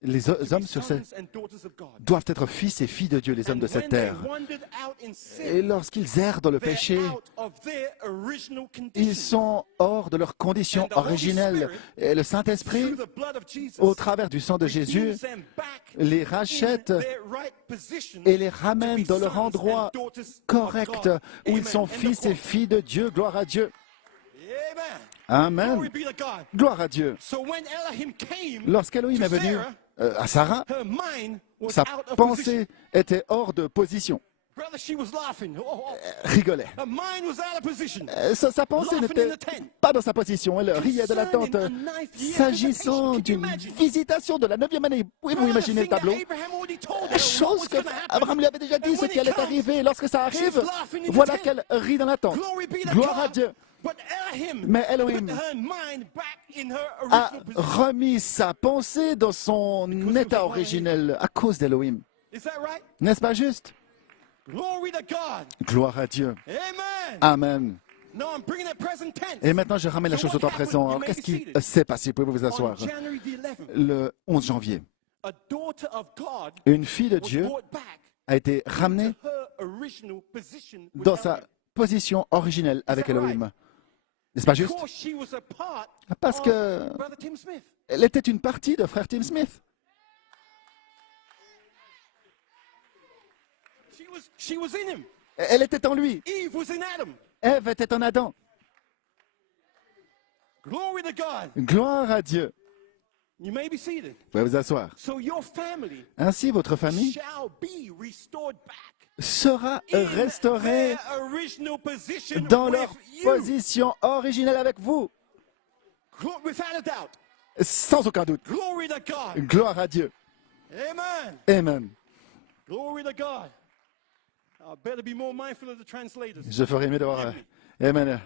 Les to be hommes sur sons cette and daughters of God. doivent être fils et filles de Dieu, les hommes And de cette when they terre. wandered out in Et sin, lorsqu'ils errent dans le they're péché, out of their original ils condition. sont hors de leur condition And the Holy originelle. Spirit, Et le Saint-Esprit, through the blood of Jesus, au travers du sang de redeems Jésus, them back les in rachète their right position et les to ramène be dans leur sons and endroit daughters of correct, God. où ils Amen. sont End of fils et quote. filles de Dieu. Gloire à Dieu. Amen. Glory Amen. be to God. Gloire à Dieu. So when Elohim came Lorsqu'Élohim to est venu Sarah, à Sarah, her mind was sa out of position. pensée était hors de position, Brother, she was laughing. rigolait. Her mind was out of position. Sa pensée n'était pas dans sa position, elle riait de la tente. S'agissant d'une visitation de la 9e année, oui, vous imaginez le tableau, chose que Abraham lui avait déjà dit, ce qui allait arriver. Lorsque ça arrive, voilà qu'elle rit dans la tente. Gloire à Dieu. Mais Elohim a remis sa pensée dans son état originel à cause d'Elohim. N'est-ce pas juste? Gloire à Dieu. Amen. Et maintenant, je ramène la chose au temps présent. Alors, qu'est-ce qui s'est passé? Pouvez-vous vous asseoir? Le 11 janvier, une fille de Dieu a été ramenée dans sa position originelle avec Elohim. N'est-ce pas juste? Parce qu'elle était une partie de frère Tim Smith. Elle était en lui. Ève était en Adam. Gloire à Dieu. Vous pouvez vous asseoir. Ainsi, votre famille sera restaurée dans leur position originelle avec vous. Sans aucun doute. Gloire à Dieu. Amen. Je ferai mieux d'avoir... Amen.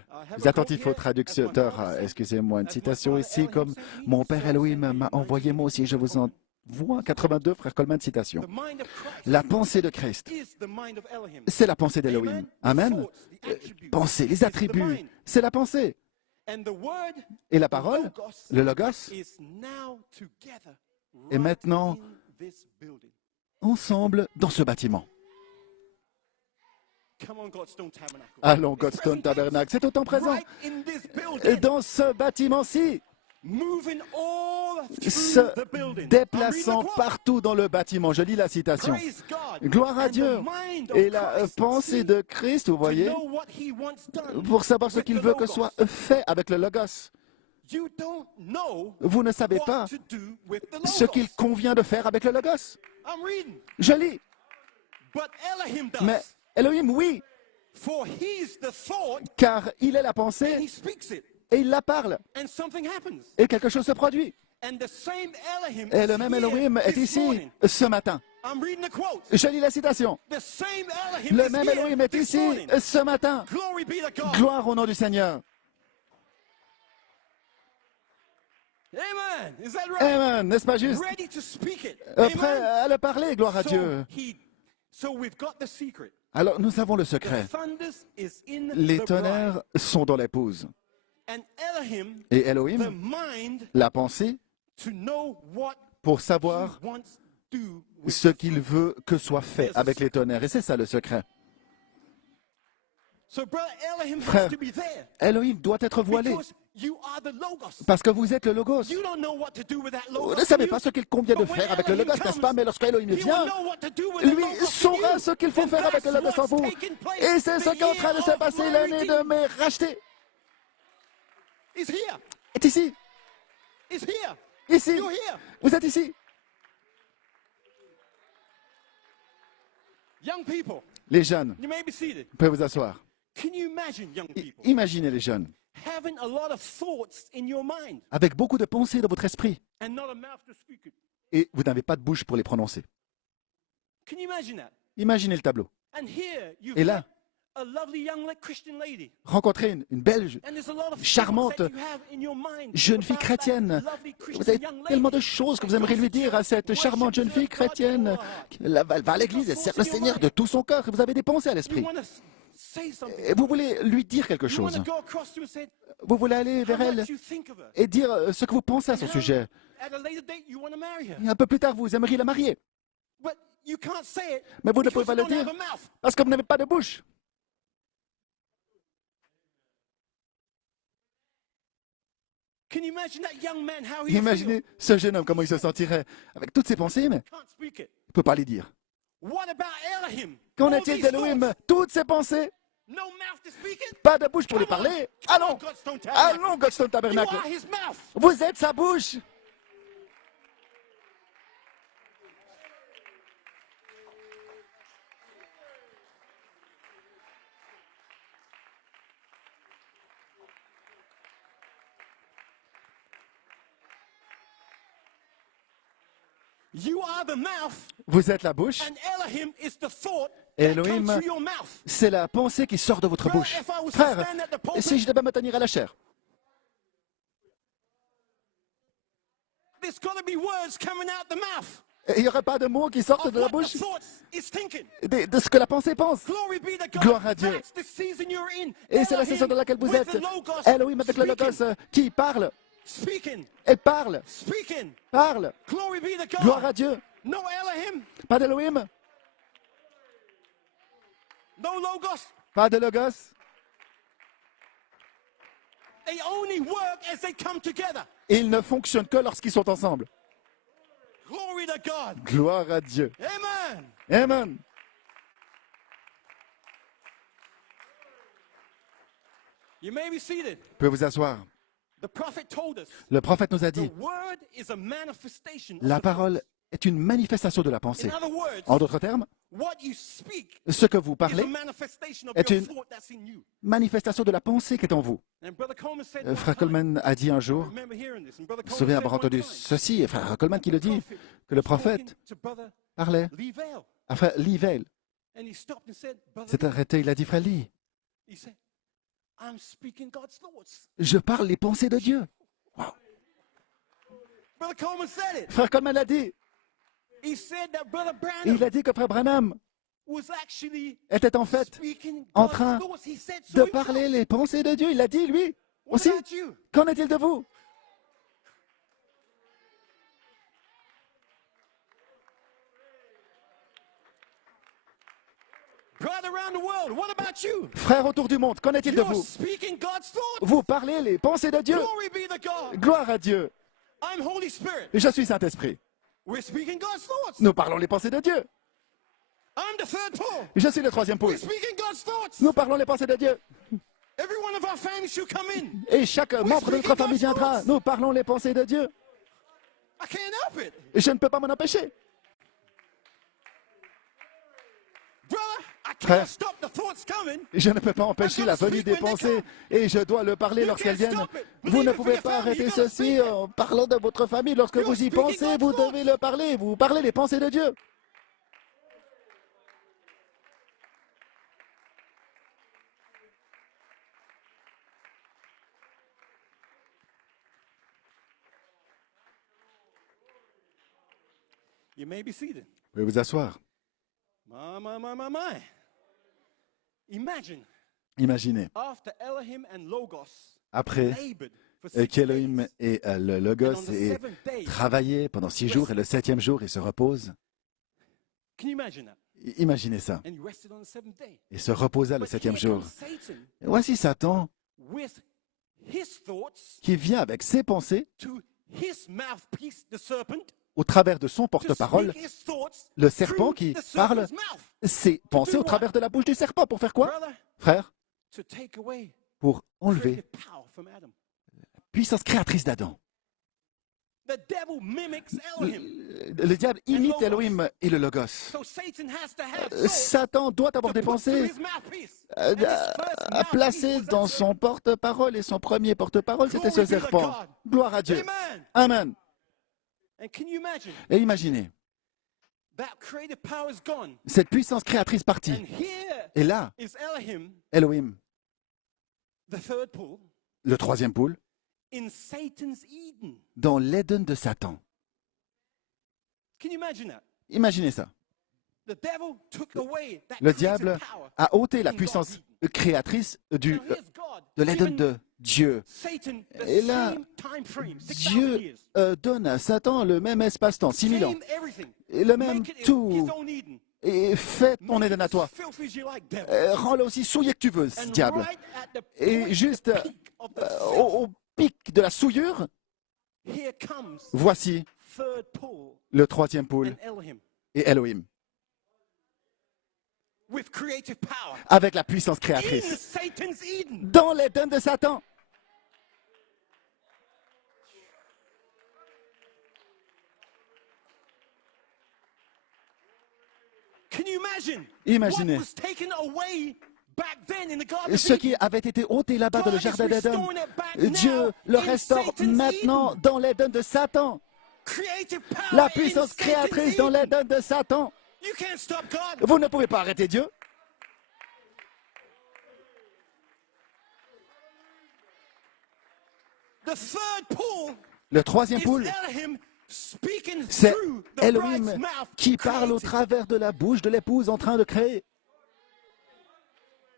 Attentif aux traducteurs. Excusez-moi, une citation ici, comme mon Père Elohim m'a envoyé, moi aussi je vous envoie. 82, frère Coleman, citation. La pensée de Christ, c'est la pensée d'Elohim. Amen. Pensée, les attributs, c'est la pensée. Et la parole, le logos, est maintenant ensemble dans ce bâtiment. Allons, Godstone Tabernacle, c'est au temps présent. Dans ce bâtiment-ci, se déplaçant partout dans le bâtiment. Je lis la citation. Gloire à Dieu. Et la pensée de Christ, vous voyez, pour savoir ce qu'il veut que soit fait avec le Logos. Vous ne savez pas ce qu'il convient de faire avec le Logos. Je lis. Mais Elohim, oui, car il est la pensée et il la parle. Et quelque chose se produit. Et le même Elohim est ici ce matin. Je lis la citation. Le même Elohim est ici ce matin. Gloire au nom du Seigneur. Amen. N'est-ce pas juste? Prêt à le parler, gloire à Dieu. Alors, nous avons le secret. Les tonnerres sont dans l'épouse. Et Elohim, la pensée, pour savoir ce qu'il veut que soit fait avec les tonnerres. Et c'est ça le secret. Frère, Elohim doit être voilé. Parce que vous êtes le Logos. Vous ne savez pas ce qu'il convient de faire avec le Logos, n'est-ce pas? Mais lorsque Elohim vient, lui saura ce qu'il faut faire avec le Logos en vous. Et c'est ce qui est en train de se passer l'année de mes rachetés. Est ici. Ici. Vous êtes ici. Les jeunes, vous pouvez vous asseoir. Imaginez les jeunes avec beaucoup de pensées dans votre esprit et vous n'avez pas de bouche pour les prononcer. Imaginez le tableau. Et là, a lovely young Christian lady. rencontrez une belle, And there's a lot of charmante thoughts that you have in your mind jeune fille about that chrétienne. lovely Vous Christian avez young tellement lady. de choses que vous And aimeriez goes lui to dire à church, cette charmante jeune fille worships God with all chrétienne. her heart. Elle va à l'église, elle sert le Seigneur de tout son cœur. Et vous avez des pensées à You l'esprit. want to say something. Et vous voulez lui dire quelque You want chose. to go across to her and say Vous voulez aller how vers elle much you think of her. et dire ce que vous pensez à son And how sujet. At a later date, you want to marry her. Et un peu plus tard, vous aimeriez la marier. But you can't say it Mais vous ne because pouvez pas you le don't have dire a mouth. parce que vous n'avez pas de bouche. Can you imagine that young man, how he Imaginez ce jeune homme, comment il se sentirait avec toutes ses pensées, mais can't speak it. il ne peut pas les dire. What about Elohim? Qu'en All est-il these d'Elohim? thoughts, Toutes ses pensées, no mouth to speak it? pas de bouche pour les Come on. parler. Come Allons, on, Godstone Tabernacle. allons, Godstone You Tabernacle. are his mouth. Vous êtes sa bouche. You are the mouth, Vous êtes la bouche. and Elohim is the thought Et that comes Elohim, through your mouth. c'est la pensée qui sort de votre Brother, bouche. if I was to Frère, stand at the pulpit, si je devais me tenir à la chair, there's got to be words coming out the mouth il n'y aurait pas de mots qui sortent of de la what the bouche thought is thinking. de ce que la pensée pense. Glory be to God. Gloire à Dieu. That's the season you're in. Et c'est la saison dans laquelle vous êtes. Elohim avec le Logos qui parle Speaking, et parle, speaking. parle. Glory be to God. Gloire à Dieu. No Elohim, Pas d'Elohim, no Logos. pas de Logos. They only work as they come together. Ils ne fonctionnent que lorsqu'ils sont ensemble. Glory to God. Gloire à Dieu. Amen. Amen. You may be seated. Vous pouvez vous asseoir. The prophet told us Le prophète nous a the dit, word is a manifestation of la the parole thoughts. est une manifestation de la pensée. In other words, En d'autres termes, what you speak ce que vous is parlez a manifestation of est your une thought that's in you. manifestation de la pensée qui est en vous. And Brother Coleman said, Frère Coleman a dit un I jour, remember hearing this, and Brother je me Coleman souviens said avoir one entendu time, ceci, et frère Coleman qui le dit, prophet que le was prophète talking to Brother parlait Lee Vale, à frère Lee Vale. and he stopped and said, Brother S'est Lee, arrêté, il a dit, frère Lee, he said, I'm speaking God's thoughts. je parle les pensées de Dieu. Brother Coleman said it. Frère Coleman l'a dit. He said that Brother Il Branham a dit que frère Branham was actually était en fait speaking en God's train thoughts. He said so de himself. parler les pensées de Dieu. Il l'a dit, lui What aussi. about you? Qu'en est-il de vous? Brother around the world, what about you? Frère autour du monde, qu'en est-il de You're vous? speaking God's thoughts. Vous parlez les pensées de Dieu. Glory be to God. Gloire à Dieu. I'm Holy Spirit. Je suis Saint-Esprit. We're speaking God's thoughts. Nous parlons les pensées de Dieu. I'm the third pole. Je suis le troisième We're pôle. speaking God's thoughts. Nous parlons les pensées de Dieu. Every one of our families should come in. Et chaque membre de notre famille viendra. Nous parlons les pensées de Dieu. I can't help it. Et je ne peux pas m'en empêcher. Brother, I Frère. can't stop the thoughts coming. Je ne peux pas empêcher la venue des pensées et je dois le parler lorsqu'elles viennent. Vous ne pouvez pas arrêter ceci en parlant de votre famille. Lorsque vous y pensez, vous devez le parler. Vous parlez les pensées de Dieu. You may be seated. Vous pouvez vous asseoir. My. Imagine Imaginez, after Elohim and Logos après labored for 6 qu'Elohim days, et le and on Logos the aient 7th day, travaillé pendant 6 jours et le 7e jour, ils se reposent. can you imagine that? Imaginez ça. And he rested on the 7th day. Et se reposa le But 7e here jour. comes Satan Et voici Satan with his thoughts qui vient avec ses pensées to his mouthpiece, the serpent, au travers de son to porte-parole, speak his thoughts le serpent through qui the serpent's parle mouth. ses pensées au travers de la bouche du serpent. Pour faire quoi? Brother, Frère, to take away pour enlever creative power from Adam. la puissance créatrice d'Adam. The devil mimics Elohim. Le diable imite Elohim et le Logos. So Satan has to have thoughts Satan doit avoir to des put through pensées his mouthpiece. And his first à placer mouthpiece was dans that son porte-parole. Et son premier porte-parole, c'était ce Glory be to serpent. Gloire à Dieu. Amen. Amen. And can you imagine Et imaginez, that creative power is gone. cette puissance créatrice partie. And here Et là, is Elohim, Elohim, the third pool, le troisième poule, in Satan's Eden. dans l'Éden de Satan. Can you imagine that? Imaginez ça. The devil took away that Le creative diable power. a ôté la in puissance God's créatrice Now here's God de l'Éden giving de Dieu. Satan the Et là, same time frame, 6,000 Dieu years. donne à Satan le même espace-temps, 6000 ans, Same everything. et le même Make it his tout. own Eden. Et fais ton Make Éden it à toi. as filthy as you like, devil. Rends-le aussi souillé que tu veux, ce And diable. right at the Et point, juste the peak of the filth, au pic de la souillure, here comes voici third pool le troisième poule and Elohim et Elohim, with creative power avec la puissance in créatrice, Satan's Eden. dans l'Éden de Satan. Can you imagine Imaginez. what was taken away back then in the Garden of Ce qui Eden? avait été ôté là-bas dans le God is jardin d'Éden, restoring it back now Dieu le in restaure Satan's maintenant Eden. dans l'Éden de Satan. Creative power La in puissance Satan's créatrice dans Eden. l'Éden de Satan. You can't stop God. Vous ne pouvez pas arrêter Dieu. The third pool Le troisième is poule, Elohim speaking c'est through the Elohim bride's mouth, qui parle au creating. travers de la bouche de l'épouse en train de créer.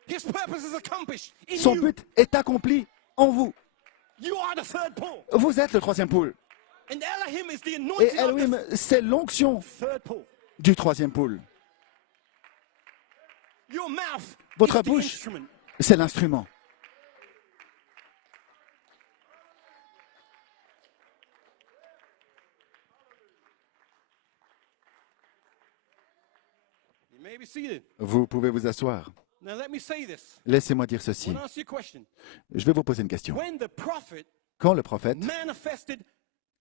His purpose is accomplished in Son you. but est accompli en vous. You are the third pool. Vous êtes le troisième poule. And Elohim is the Et anointing of Elohim, c'est l'onction the third pool. du troisième poule. Your mouth Votre is the bouche. instrument. C'est l'instrument. You may be seated. Vous pouvez vous asseoir. Now let me say this. Laissez-moi dire I ceci. want to ask you a question. Je vais vous poser une question. When the prophet Quand le prophète manifested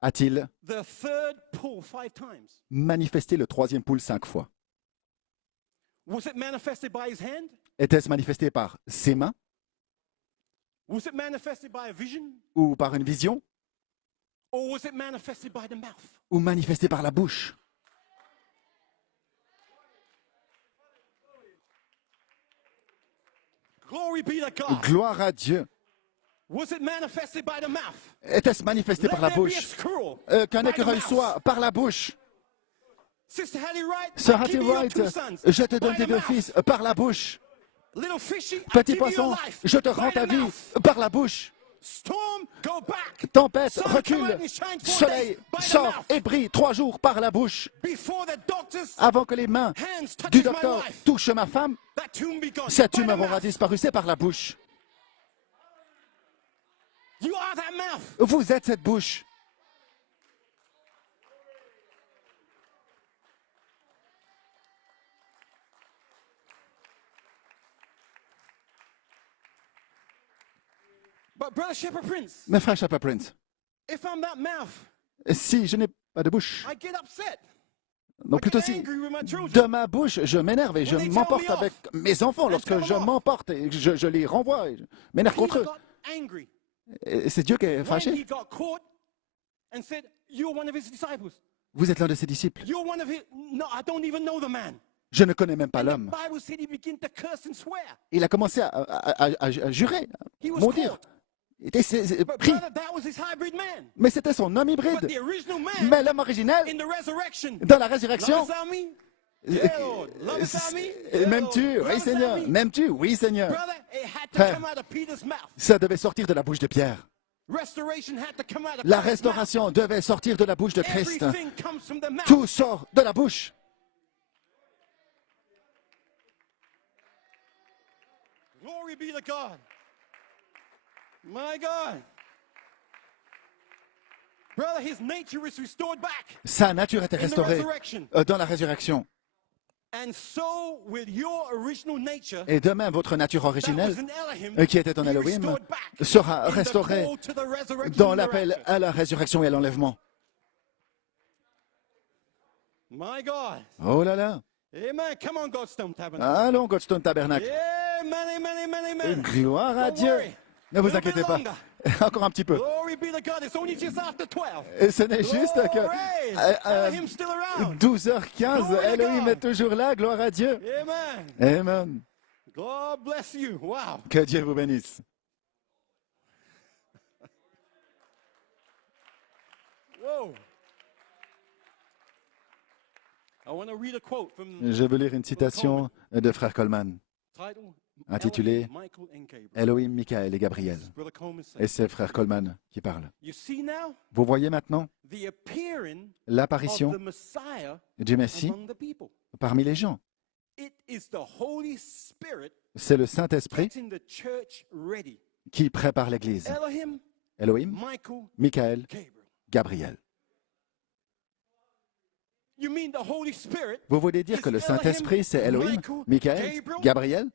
a-t-il the third pool 5 times, manifesté le troisième poule 5 fois? was it manifested by his hand? Était-ce manifesté par ses mains Was it manifested by a vision? ou par une vision Or was it manifested by the mouth? ou manifesté par la bouche? Glory be to God. Gloire à Dieu. Was it manifested by the mouth? Était-ce manifesté par la Let there be a bouche? squirrel Qu'un by the écureuil mouth. soit par la bouche. Sister Hattie Wright, Sir I Hattie give you your Wright, 2 sons je te donne by tes the deux mouth. fils par la bouche. Little fishy, I Petit give you your poisson, life je te by rends the ta vie mouth. par la bouche. Storm, go back. Tempête, Sun, come out recule. and shine 4 Soleil, days by the sort mouth. et brille 3 jours par la bouche. Before the doctor's Avant que les mains hands touches du my docteur life, touchent ma femme, that tomb be gone. cette By the tumeur aura mouth. disparu. C'est par la bouche. You are that mouth. Vous êtes cette bouche. But Brother Shepherd Prince, Mes frères Chapa Prince, if I'm that mouth, si je n'ai pas de bouche, I get upset. non plutôt I si get angry with my children. de ma bouche je m'énerve et je When they m'emporte tell me avec mes enfants lorsque tell them je off. m'emporte et je les renvoie et je m'énerve contre Peter eux. got angry Et c'est Dieu qui est when fâché. he got caught and said, "You're one of his disciples. Vous êtes l'un de ses disciples. You're one of his." No, I don't even know the man. Je ne connais même pas And the l'homme. Bible said he began to curse and swear. Il a commencé à jurer, He à was maudire. caught. Il était But pris. brother, that was his hybrid man. Mais c'était son homme But hybride. the original man Mais l'homme originel, in the resurrection. dans la résurrection, Love us, Army? Yeah, Lord. Love us, Army? Yeah, m'aimes-tu? Lord. Oui, Love us, Seigneur. Army? M'aimes-tu? Oui, Seigneur. Brother, it had to Frère. come out of Peter's mouth. Ça devait sortir de la bouche de Pierre. Restoration had to come out of La Christ's mouth. restauration devait sortir de la bouche de Christ. Everything comes from the mouth. Tout sort de la bouche. Glory be to God. My God. Brother, his nature is restored back Sa nature était in the restaurée resurrection. dans la résurrection. And so with your original nature, Et de même, votre nature that originelle, was in Elohim, qui était en be Elohim, restored back sera in the restaurée call to the resurrection dans and the l'appel rapture. à la résurrection et à l'enlèvement. My God. Oh là là. Amen. Come on, Godstone Tabernacle. Allons, Godstone Tabernacle. Yeah, amen, amen, amen, amen. Gloire à Don't Dieu. worry. Ne vous Little bit inquiétez pas. longer. Encore un petit peu. Glory be to God. It's only just after 12. Et ce n'est juste que Glory. Elohim's still around. 12h15, Glory to Elohim God. est toujours là, gloire à Dieu. Amen. Amen. God bless you. Wow. Que Dieu vous bénisse. Whoa. I want to read a quote from Je veux lire une citation de frère Coleman, title intitulée Elohim, Michael and Gabriel. Elohim, Michaël et Gabriel. Brother Coleman said, Et c'est frère Coleman qui parle. you see now Vous voyez maintenant the appearing of l'apparition the Messiah du Messie among the people. parmi les gens. It is the Holy Spirit C'est le Saint-Esprit getting the church ready. qui prépare l'Église. Elohim, Elohim, Michael, Michaël, Gabriel. Gabriel. You mean the Holy Spirit? Vous voulez dire que le Saint-Esprit, c'est Elohim, Michaël, Gabriel,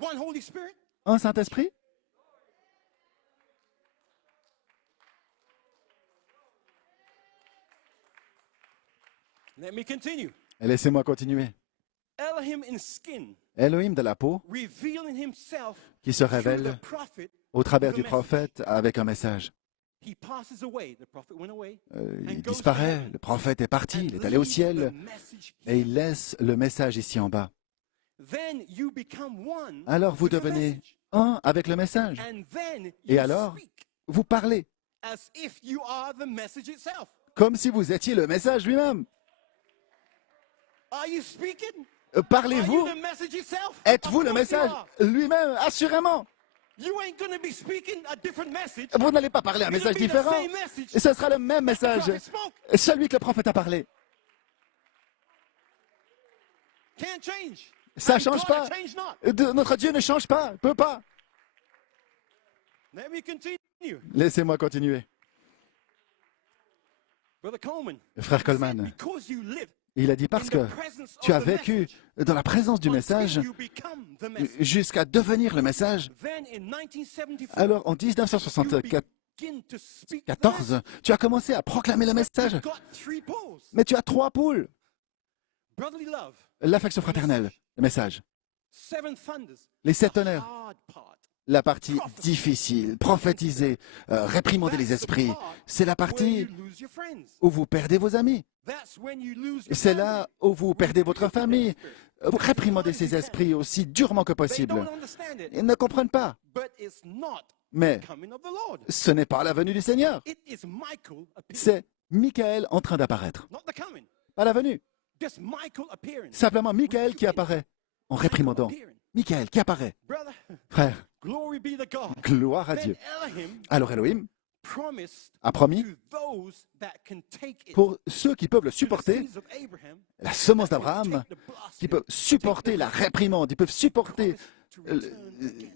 One Holy Spirit? un Saint-Esprit? Let me continue. Laissez-moi continuer. Elohim in skin, Elohim de la peau revealing himself qui se through révèle the prophet. au travers du prophète avec un message. He passes away. The prophet went away. Il disparaît, le prophète est parti, il est allé au ciel et il laisse le message ici en bas. Then you become one Alors vous with the devenez message. un avec le message And then et you alors speak vous parlez as if you are the message itself. comme si vous étiez le message lui-même. Are you speaking? Parlez-vous? Are you the message itself? Êtes-vous Of le course you message are. lui-même? Assurément. You ain't going to be speaking a different message. Vous n'allez pas parler un You're gonna message be the différent. same message Et ce sera le même that the message, prophet spoke. celui que le prophète a parlé. Can't change. Ça And ne change God pas. change not. Notre Dieu ne change pas, ne peut pas. Let me continue. Laissez-moi continuer. Brother Coleman. Frère said, Coleman, because you live il a dit parce in que the presence tu as of the vécu message, dans la présence du until message you become the message. jusqu'à devenir le message. Then in 1974, Alors en you 1974, begin to speak the message. tu as commencé à proclamer le message. You've got 3 poles. Mais tu as 3 poules. Brotherly love, L'affection fraternelle, le message. 7 thunders, Les 7 the honneurs, hard part. la partie difficile, prophétiser, réprimander les esprits. C'est la Where partie you lose your friends. où vous perdez vos amis. That's when you lose your C'est family. là où vous perdez votre famille. Vous réprimandez ces esprits aussi durement que They possible. don't understand it, Ils ne comprennent pas. but it's not Mais the coming of the Lord. ce n'est pas la venue du Seigneur. It is Michael appearing, C'est Michaël en train d'apparaître. not the coming. Pas la venue. Just Michael appearing. Simplement Michaël qui apparaît en réprimandant. Appearing. Michaël qui apparaît. Brother, Frère, glory be to God. gloire à Then Dieu. Elohim Alors Elohim promised a promis to those that can take it, pour ceux qui peuvent le to the supporter, seeds of Abraham, la semence that can d'Abraham, take the blast, qui peuvent supporter la réprimande, ils peuvent supporter. to return again.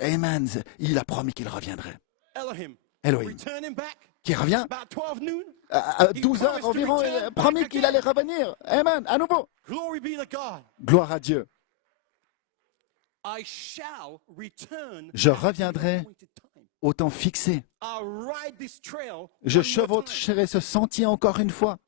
Amen. Il a promis qu'il reviendrait. Elohim, Elohim returning back qui revient about 12 noon. à 12 heures environ, il a promis qu'il allait revenir. Amen. À nouveau. Glory be to God. Gloire à Dieu. I shall return Je at the reviendrai appointed time. au temps fixé. I'll ride this trail Je one more time. chevaucherai ce sentier encore une fois.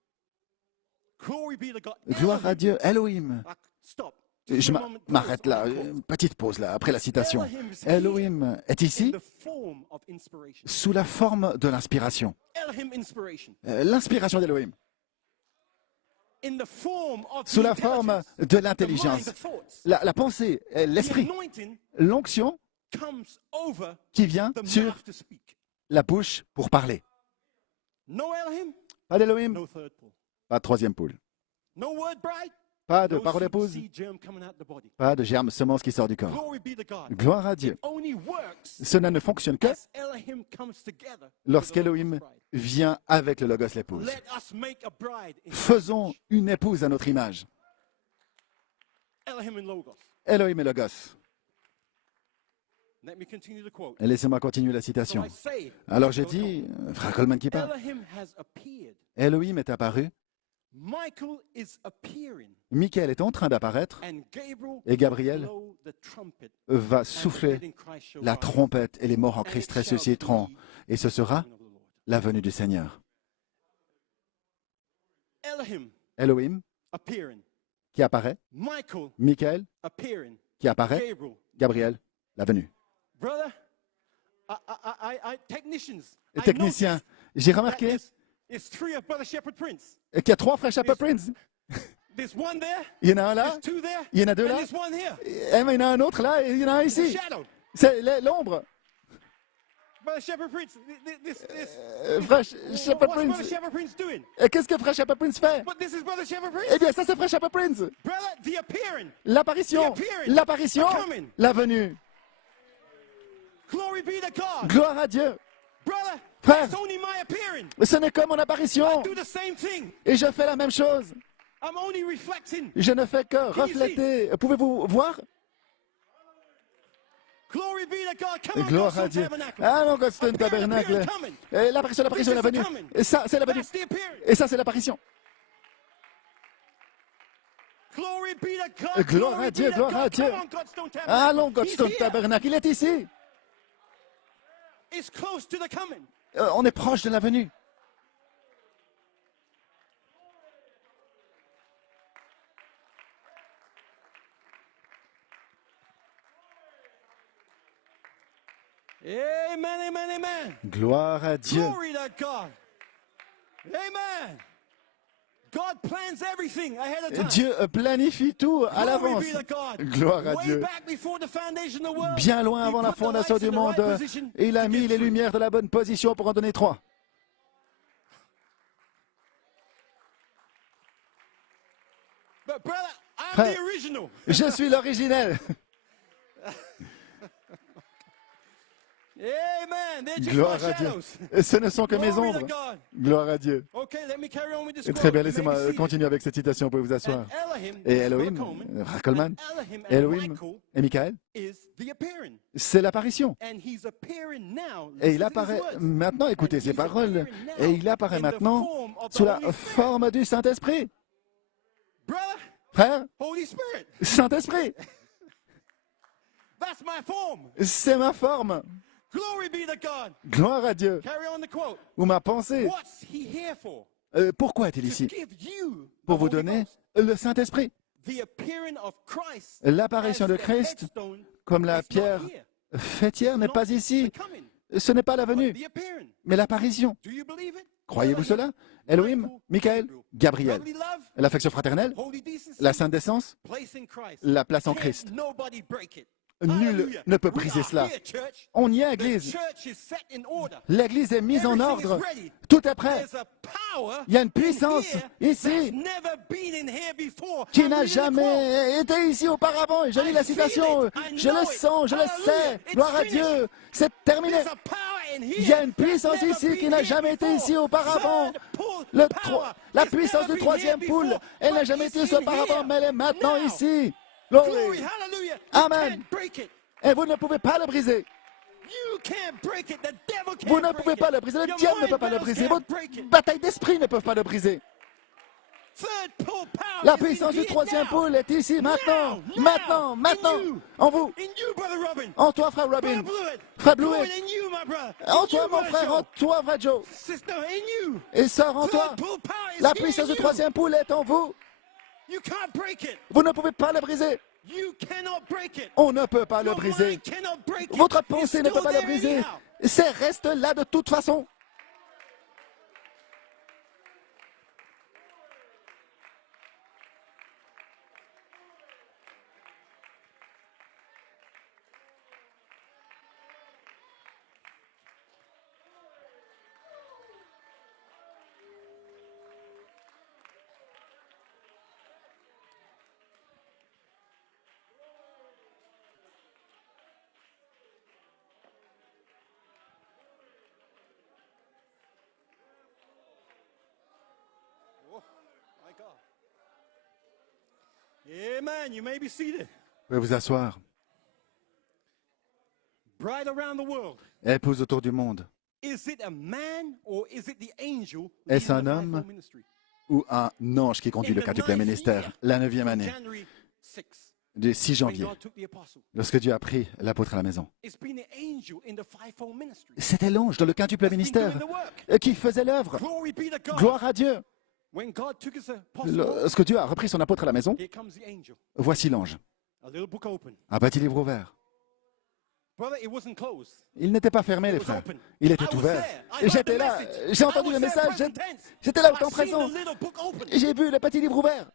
Glory be to God. Gloire à Dieu. Elohim. Stop. Je Just a moment, m'arrête pause là. on the quote. Une petite pause là, après la citation. Elohim is here Elohim est in ici the form of inspiration. sous la forme de l'inspiration. Elohim inspiration. L'inspiration d'Elohim. In the form of Sous the la forme intelligence, de the mind, l'intelligence. the thoughts. La pensée, The l'esprit, anointing l'onction comes over qui vient the sur mouth to speak. la bouche pour parler. No Elohim, Pas d'Elohim, no third pull. pas de troisième poule. No word bride, Pas de no parole épouse, seed germ coming out the body. pas de germe semence qui sort du corps. Glory be to God. Gloire à Dieu. Only works Cela ne fonctionne que as Elohim comes together with the lorsqu'Elohim Logos bride. vient avec le Logos l'épouse. Let us make a bride in Faisons image. une épouse à notre image. Elohim and Logos. Elohim et Logos. Let me continue the quote. Et laissez-moi continuer la So citation. I say, Alors j'ai dit, frère Coleman qui parle, Elohim has appeared. Elohim est apparu, Michael is appearing. Michael est en train d'apparaître And Gabriel et Gabriel blow the trumpet. va And the souffler dead in Christ shall la rise. trompette et les morts en And Christ it shall ressusciteront. be Et ce sera the coming of the Lord. la venue du Seigneur. Elohim Elohim appearing. qui apparaît, Michael Michael appearing. qui apparaît, Gabriel. Gabriel, la venue. Brother, Technicians. Les techniciens. J'ai remarqué It's 3 of Brother Shepherd Prince. qu'il y a 3 frères Shepherd Prince. There's one there, Il y en a un là, there's 2 there, il y en a 2 and là, there's one here. et il y en a un autre là, et il y en a un The ici. shadow. C'est l'ombre. Brother Shepherd Prince, this. Frère What's Shepherd Brother Prince. Shepherd Prince doing? Et qu'est-ce que frère Shepherd Prince fait? But this is Brother Shepherd Eh Prince. bien, ça c'est frère Shepherd Prince. Brother, the appearing. L'apparition, l'apparition, la venue. Glory be to God. Gloire à Dieu. Brother, Frère. that's only my appearing. Ce n'est que mon apparition. Do the same thing. Et je fais la même chose. I'm only reflecting. Je ne fais que refléter. Pouvez-vous voir? Glory be to God. Come on, Gloire à Godstone Dieu. Tabernacle. Allons, Godstone Appearing, Tabernacle. appearing, coming. Et l'apparition, l'apparition, la venue. Et ça, c'est la venue. That's the appearing. Et ça, c'est l'apparition. Glory be to God. Gloire Glory à be Dieu, to gloire God. à Dieu. Come on, Godstone Tabernacle. Allons, He's Godstone here. Tabernacle. Il est ici. It's close to the coming. On est proche de la venue. Amen, amen, amen. Gloire à Dieu. Glory to God. Amen. God plans everything ahead of time. Dieu planifie tout à l'avance. Glory be to God. Gloire à Way Dieu. back before the foundation of the world, Bien loin He avant la put the fondation lights du in the monde, right position il a to mis get les through. lumières de la bonne position pour en donner 3. But brother, I'm Frère. the original. Je suis l'originel. Amen. They're just Gloire my à Dieu. shadows. Et ce ne sont que mes Glory to ombres. God. Gloire à Dieu. Okay, let me carry on with this Et quote. très bien, You may be laissez-moi seated. continuer avec cette citation. Vous pouvez vous asseoir. And Elohim, Et this is Elohim, Brother Coleman, Coleman, and Elohim and Elohim Michael et Michael, is the appearing. c'est l'apparition. And he's appearing now. Et Listen il to apparaît these words. maintenant, écoutez And ces he's paroles, appearing now et il apparaît in the maintenant form of the sous la Holy Spirit. forme du Saint-Esprit. Brother, Frère, Holy Spirit, Saint-Esprit, that's my form. c'est ma forme. Glory be to God. Gloire à Dieu. Carry on the quote. Ou ma pensée. What's he here for? Pourquoi est-il To ici? give you Pour the vous Holy donner Ghost. le Saint-Esprit. The appearing of Christ L'apparition as de the Christ headstone comme la is not pierre here. fêtière n'est Not pas ici. the coming, Ce n'est pas la but venue, the appearing. mais l'apparition. Do you believe it? Croyez-vous Elohim, cela? Elohim, Michael, Gabriel. brotherly love, L'affection fraternelle, holy decency, la sainte décence, place in Christ. la place en Can't Christ. nobody break it. Nul Hallelujah. ne peut We briser are cela. here, church. On y est, The Église. church is set in order. L'Église est mise en Everything is ordre. ready. Tout est prêt. There's a power Il y a une in puissance here ici that's never been in here before. qui I'm n'a reading the quote. jamais été ici auparavant. Et je lis la citation. Je le sens, je le sais. Gloire à Dieu. C'est terminé. There's a power in here Il y a une that's puissance never ici been qui n'a here jamais été before. ici auparavant. Third pull Le power la has puissance never du been troisième here poule, before, elle n'a but jamais it's été ici in auparavant, here mais elle est maintenant now. ici. Glory, Glory. hallelujah. You Amen. can't break it. Et vous ne pouvez pas le briser. You can't break it. The devil can't Vous ne break pouvez it. pas le briser. Le Your diable ne mind peut pas le battles briser. can't Vos break it. batailles d'esprit ne peuvent pas le briser. Third pull power La is in puissance du here troisième now. poule est ici maintenant. Now, Maintenant, in maintenant. you. En vous. In you, brother Robin. En toi, frère Robin. Brother Blewett. Frère Blewett, Blewett. in you, my brother. En In toi, you, mon brother frère. En Joe. toi, frère Joe. Sister, in you. Et sœur, en toi. Third pull power is La here puissance in du you. troisième poule est en vous. You can't break it. Vous ne pouvez pas le briser. You cannot break it. On ne peut pas le Your briser. mind cannot break it. Votre It's pensée ne still peut pas le there briser. anyhow. C'est reste là de toute façon. Oh, my God. Amen. You may be seated. Vous pouvez vous asseoir. Bride around the world. Épouse autour du monde. Is it a man or is it the angel Est-ce leading un the homme fivefold ministry? Ou un ange qui conduit In le the quintuple ninth ministère. year, La 9e from année, January 6th, du 6 when janvier, God took the apostle. lorsque Dieu a pris l'apôtre à la maison. It's been the angel in the fivefold ministry. C'était l'ange dans le quintuple That's been ministère doing the work. qui faisait l'œuvre. Glory be to God. Gloire à Dieu. When God took his apostle, Lorsque Dieu a repris son apôtre à la maison, here comes the angel. voici l'ange. A little book open. Un petit livre ouvert. Brother, it wasn't closed. Il n'était pas fermé, les It was frères. open. Il I était was ouvert. there. I Et heard j'étais the là. message. J'ai I entendu was le there, message. present tense. J'étais là au I temps seen présent. the little book open. J'ai vu le petit livre ouvert.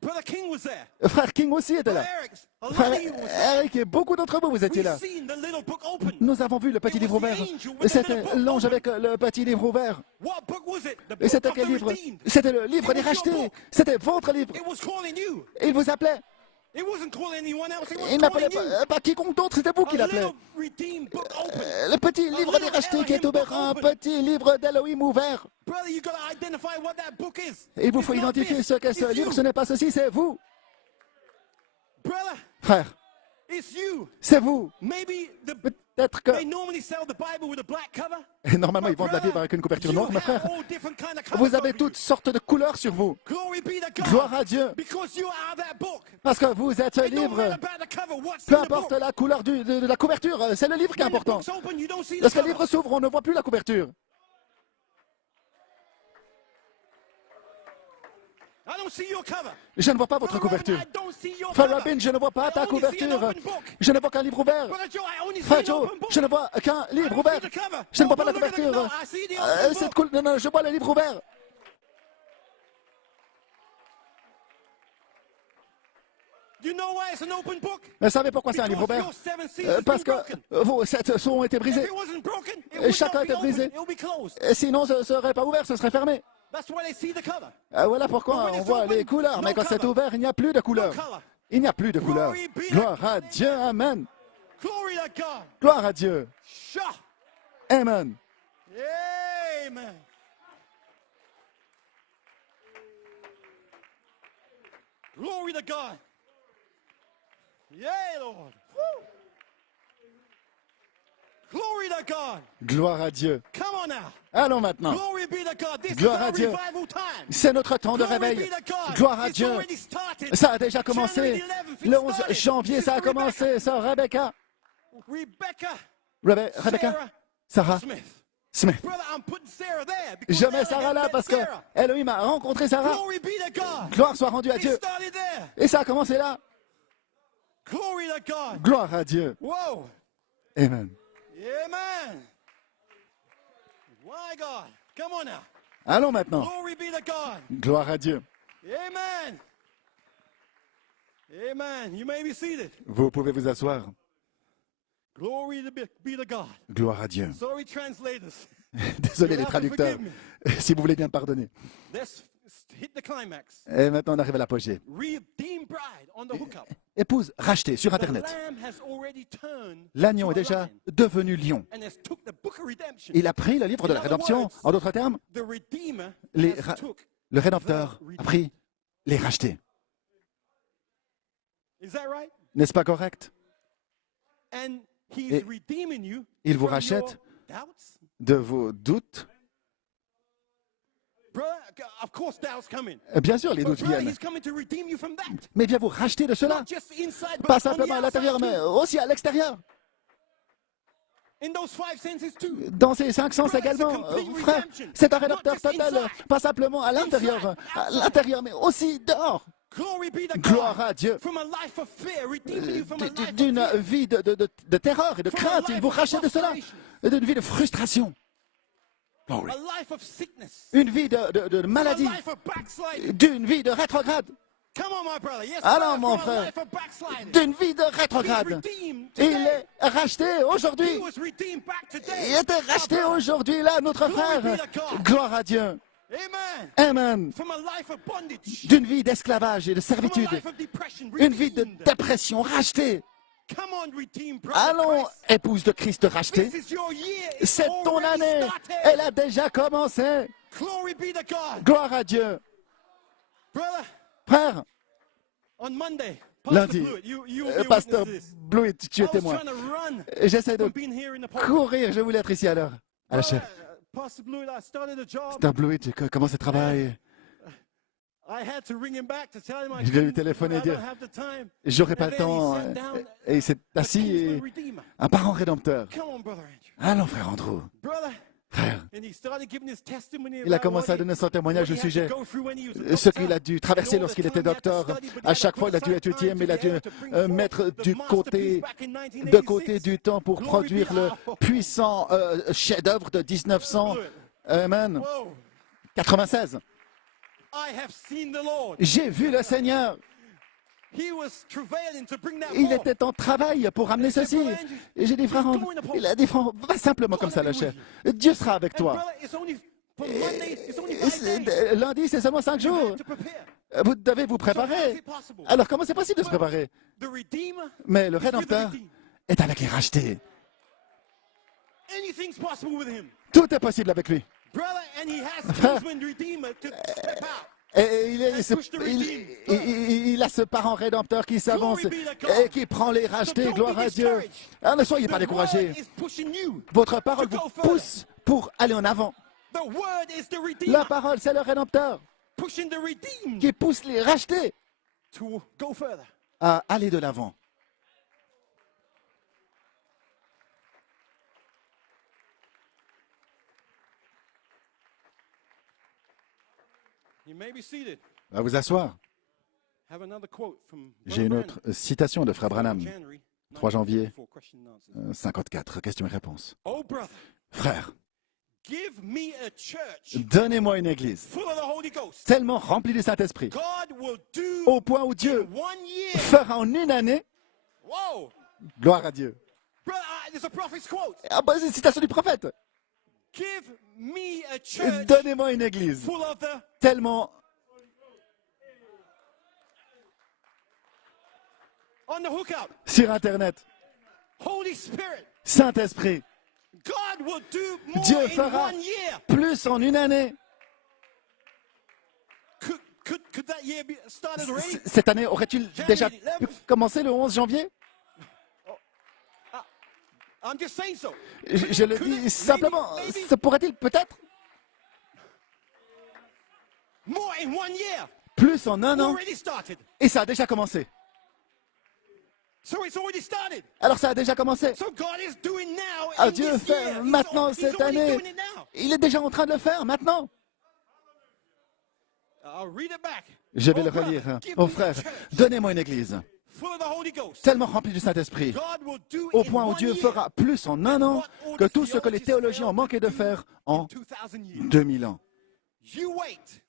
Brother King was there. Frère King aussi était là. Brother Eric, a lot Frère of you was there. Eric et beaucoup d'entre vous, vous étiez We've là. seen the little book open. Nous avons vu le petit It livre was the ouvert. angel with the C'était little book l'ange open. avec le petit livre ouvert. What book was it? The Et book c'était of quel the livre? redeemed. C'était le livre It des was your rachetés. book. C'était votre livre. It was calling you. Et il vous appelait. It wasn't calling anyone else. It was Il n'appelait calling you. pas quiconque d'autre, c'était vous qui A l'appelez. little redeemed book open. Le petit livre des rachetés qui est ouvert, un petit livre d'Elohim ouvert. Brother, you got to identify what that book is. Et il vous It's faut not identifier this, ce qu'est ce it's livre, you. ce n'est pas ceci, c'est vous. Brother, Frère, it's you. c'est vous. Maybe Peut-être que... they normally sell the Bible with a black cover. Et normalement, ils But vendent la Bible brother, avec une couverture you noire, mais have frère, all different kind of covers vous avez over toutes you. sortes de couleurs sur vous. Glory be to God. Gloire à Dieu. Because you are that book. Parce que vous êtes ce It don't livre. matter about the cover. What's Peu in the importe book. la couleur de la couverture, c'est le livre qui est When the important. book's open, you don't see the Lorsque le cover. livre s'ouvre, on ne voit plus la couverture. I don't see your cover. Je ne vois pas votre Brother Robin, couverture. I don't see your Frère cover. Robin, je ne vois pas I ta only see an couverture. open book. Je ne vois qu'un livre ouvert. Brother Joe, I only see Frère an Joe, open book. je ne vois qu'un I livre don't ouvert. see the cover. Je ne vois Oh, pas la look at the- couverture. no, I see the open Cette book. non, non, je vois le livre ouvert. You know why it's an open book? Vous savez pourquoi c'est un livre Because ouvert? your seven seals has Parce been que broken. vos sept sceaux ont été If brisés. it wasn't broken, it Et would chacun not be était open. brisé. It would be closed. Et sinon, ce ne serait pas ouvert, ce serait fermé. That's why they see the cover. Voilà pourquoi on voit les couleurs. Mais quand c'est ouvert, il n'y a plus de couleurs. Il n'y a plus de couleurs. Gloire à Dieu. Amen. Glory to God. Gloire à Dieu. Shah. Amen. Amen. Glory to God. Yay, Lord. Woo. Glory to God. Gloire à Dieu. Come on now. Allons maintenant. Glory be to God. This Gloire is à our Dieu. revival time. C'est notre temps de Glory réveil. be to God. Gloire à It's Dieu. already started. Ça a déjà commencé. January 11th, it Le 11 started. janvier, ça a Sister commencé. Ça, Rebecca. Rebecca Sarah Smith. Smith. Brother, I'm putting Sarah there because Je mets Aaron Sarah had là met parce que Sarah. Elohim a rencontré Sarah. Glory be to God. Gloire soit rendue à It Dieu. started there. Et ça a commencé là. Glory to God. Gloire à Dieu. Whoa. Amen. Amen. My God. Come on now. Allons maintenant. Glory be to God. Gloire à Dieu. Amen. Amen. You may be seated. Vous pouvez vous asseoir. Glory be to God. Gloire à Dieu. Sorry, translators. Désolé les traducteurs, si vous voulez bien pardonner. Let's hit the climax. Et maintenant on arrive à l'apogée. Redeemed bride on the hookup. Épouse rachetée sur The Internet. lamb has already turned L'agneau est to a déjà lion devenu lion. and has took the book of redemption. Il a pris le livre de la rédemption. En d'autres termes, The Redeemer les has took. le Rédempteur a pris les rachetés. Is that right? N'est-ce pas correct? And he's Et redeeming you il vous from rachète your doubts. de vos doutes. Brother, of course doubts come in. Bien sûr, les But doutes brother, viennent. he's coming to redeem you from that. Mais il vient vous racheter de cela. Not just inside, but Pas on the simplement à l'intérieur, outside mais too. aussi à l'extérieur. In those five senses too. Dans ces cinq sens également, frère, c'est un rédempteur total, pas simplement à l'intérieur, mais aussi dehors. Glory be to Gloire God. à Dieu. From a life of fear, redeeming you from a life of D'une fear. vie de terreur et de crainte, il vous rachète de cela. D'une vie de frustration. A life of sickness. Une vie de From a maladie. life of backsliding. D'une vie de rétrograde. Come on, my brother. Yes, Alors, sir. mon From a frère, life of backsliding. d'une vie de He's rétrograde. redeemed Il today. est racheté aujourd'hui. He was redeemed back today. Il était racheté aujourd'hui, là, notre frère. Gloire à Dieu. Amen. Amen. From a life of bondage. D'une vie d'esclavage et de From a servitude. life of depression. Une vie de Redeemed. dépression rachetée. Come on, redeemed brother Allons, Christ. épouse de Christ rachetée. This is your year. It's C'est ton already année. started. Elle a déjà commencé. Glory be to God. Gloire à Dieu. Brother, Frère, on Monday, Pastor lundi, Blewett, you will be a Pasteur witness to this. Blewett, tu I es was témoin. trying to run J'essaie de from being here in the pulpit. courir, je voulais être ici à l'heure. À la chef. Pastor Blewett, I started a job. Pasteur Blewett, j'ai commencé le travail. I had to ring him back to tell him I Je vais lui couldn't, téléphoner et I don't dire, have the time. j'aurai pas And le then he temps. sat down Et il s'est a assis, kinsman et redeemer. un parent rédempteur. Come on, brother Andrew. Allons, frère Andrew. Brother, Frère, And he started giving his testimony il a about commencé à donner son témoignage au sujet, ce qu'il a dû traverser lorsqu'il était docteur. À chaque fois, il a dû étudier, mais il a dû mettre de côté du temps pour produire le puissant chef-d'œuvre de 1996. J'ai vu le Seigneur. Il était en travail pour amener ceci. Et j'ai dit, frère, il a dit, frère, va simplement comme ça, le chef. Dieu sera avec toi. Lundi, c'est seulement 5 jours. Vous devez vous préparer. Alors, comment c'est possible de se préparer? Mais le Rédempteur est avec les rachetés. Tout est possible avec lui. Frère, et il a ce parent rédempteur qui s'avance et qui prend les rachetés, gloire à Dieu. Alors, ne soyez pas découragés. Votre parole vous pousse pour aller en avant. La parole, c'est le Rédempteur qui pousse les rachetés à aller de l'avant. À vous asseoir. J'ai une autre citation de Frère Branham, 3 janvier 54, questions et réponses. Frère, donnez-moi une église tellement remplie du Saint-Esprit, au point où Dieu fera en une année, gloire à Dieu. Ah, bah, c'est une citation du prophète. Donnez-moi une église tellement sur Internet. Saint-Esprit. Dieu fera plus en une année. Cette année aurait-il déjà pu commencer le 11 janvier? Je le dis simplement, ça pourrait-il peut-être plus en un an? Et ça a déjà commencé. Alors ça a déjà commencé. Ah, Dieu fait maintenant cette année. Il est déjà en train de le faire maintenant. Je vais le relire. Oh frère, donnez-moi une église tellement remplie du Saint-Esprit, au point où Dieu fera plus en un an que tout ce que les théologiens ont manqué de faire en 2000 ans.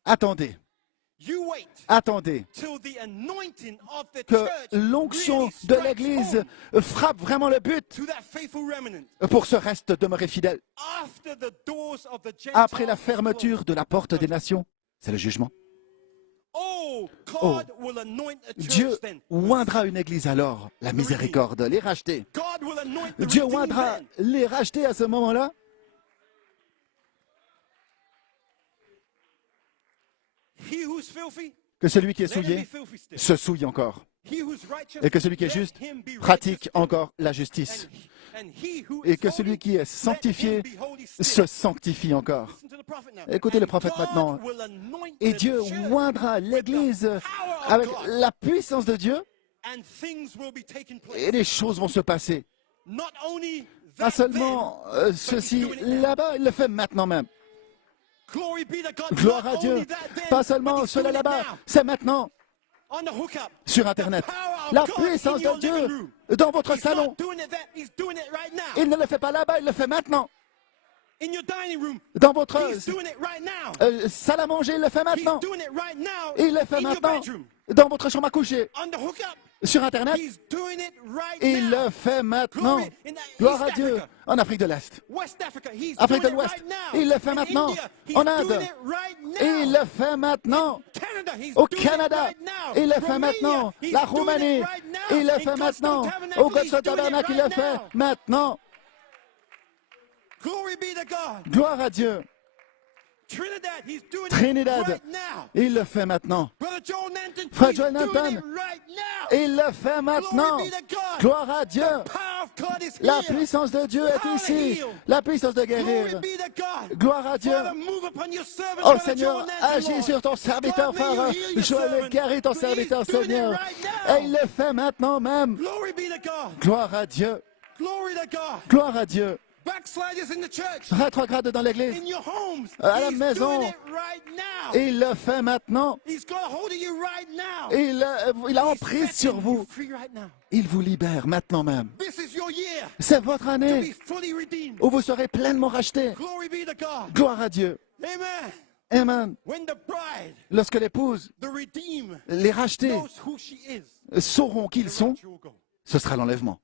Attendez. Attendez que l'onction de l'Église frappe vraiment le but pour ce reste demeuré fidèle. Après la fermeture de la porte des nations, c'est le jugement. Oh, Dieu oindra une église alors, la miséricorde, les rachetés. Dieu oindra les rachetés à ce moment-là. Que celui qui est souillé se souille encore. Et que celui qui est juste pratique encore la justice. Et que celui qui est sanctifié se sanctifie encore. Écoutez le prophète maintenant. Et Dieu oindra l'Église avec la puissance de Dieu et les choses vont se passer. Pas seulement ceci là-bas, il le fait maintenant même. Gloire à Dieu. Pas seulement cela là-bas, c'est maintenant. Sur Internet. La puissance de Dieu dans votre salon. Il ne le fait pas là-bas, il le fait maintenant. Dans votre salle à manger, il le fait maintenant. Il le fait maintenant. Dans votre chambre à coucher. Sur Internet, il le fait maintenant. Gloire à Dieu. En Afrique de l'Est. Afrique de l'Ouest. Il le fait maintenant. En Inde. Il le fait maintenant. Au Canada. Il le fait maintenant. La Roumanie. Il le fait maintenant. Au God's Tabernacle, il le fait maintenant. Gloire à Dieu. Trinidad, il le fait maintenant. Frère Joel Nanton, il le fait maintenant. Gloire à Dieu. La puissance de Dieu est ici. La puissance de guérir. Gloire à Dieu. Oh Seigneur, agis sur ton serviteur, Frère Joel, guéris ton serviteur, Seigneur. Et il le fait maintenant même. Gloire à Dieu. Gloire à Dieu. backsliders in the church, rétrograde dans l'église, in your homes. à la He's maison. doing it right now. Et il le fait maintenant. He's got a hold of you right now. Il a He's emprise sur setting vous. you free right now. Il vous libère maintenant même. This is your year C'est votre to année be fully redeemed. où vous serez pleinement rachetés. Glory be to God. Gloire à Dieu. Amen. Amen. When the bride, Lorsque l'épouse, the redeemed, les rachetés, knows who she is, sauront qui ils sont, the rapture will go. ce sera l'enlèvement.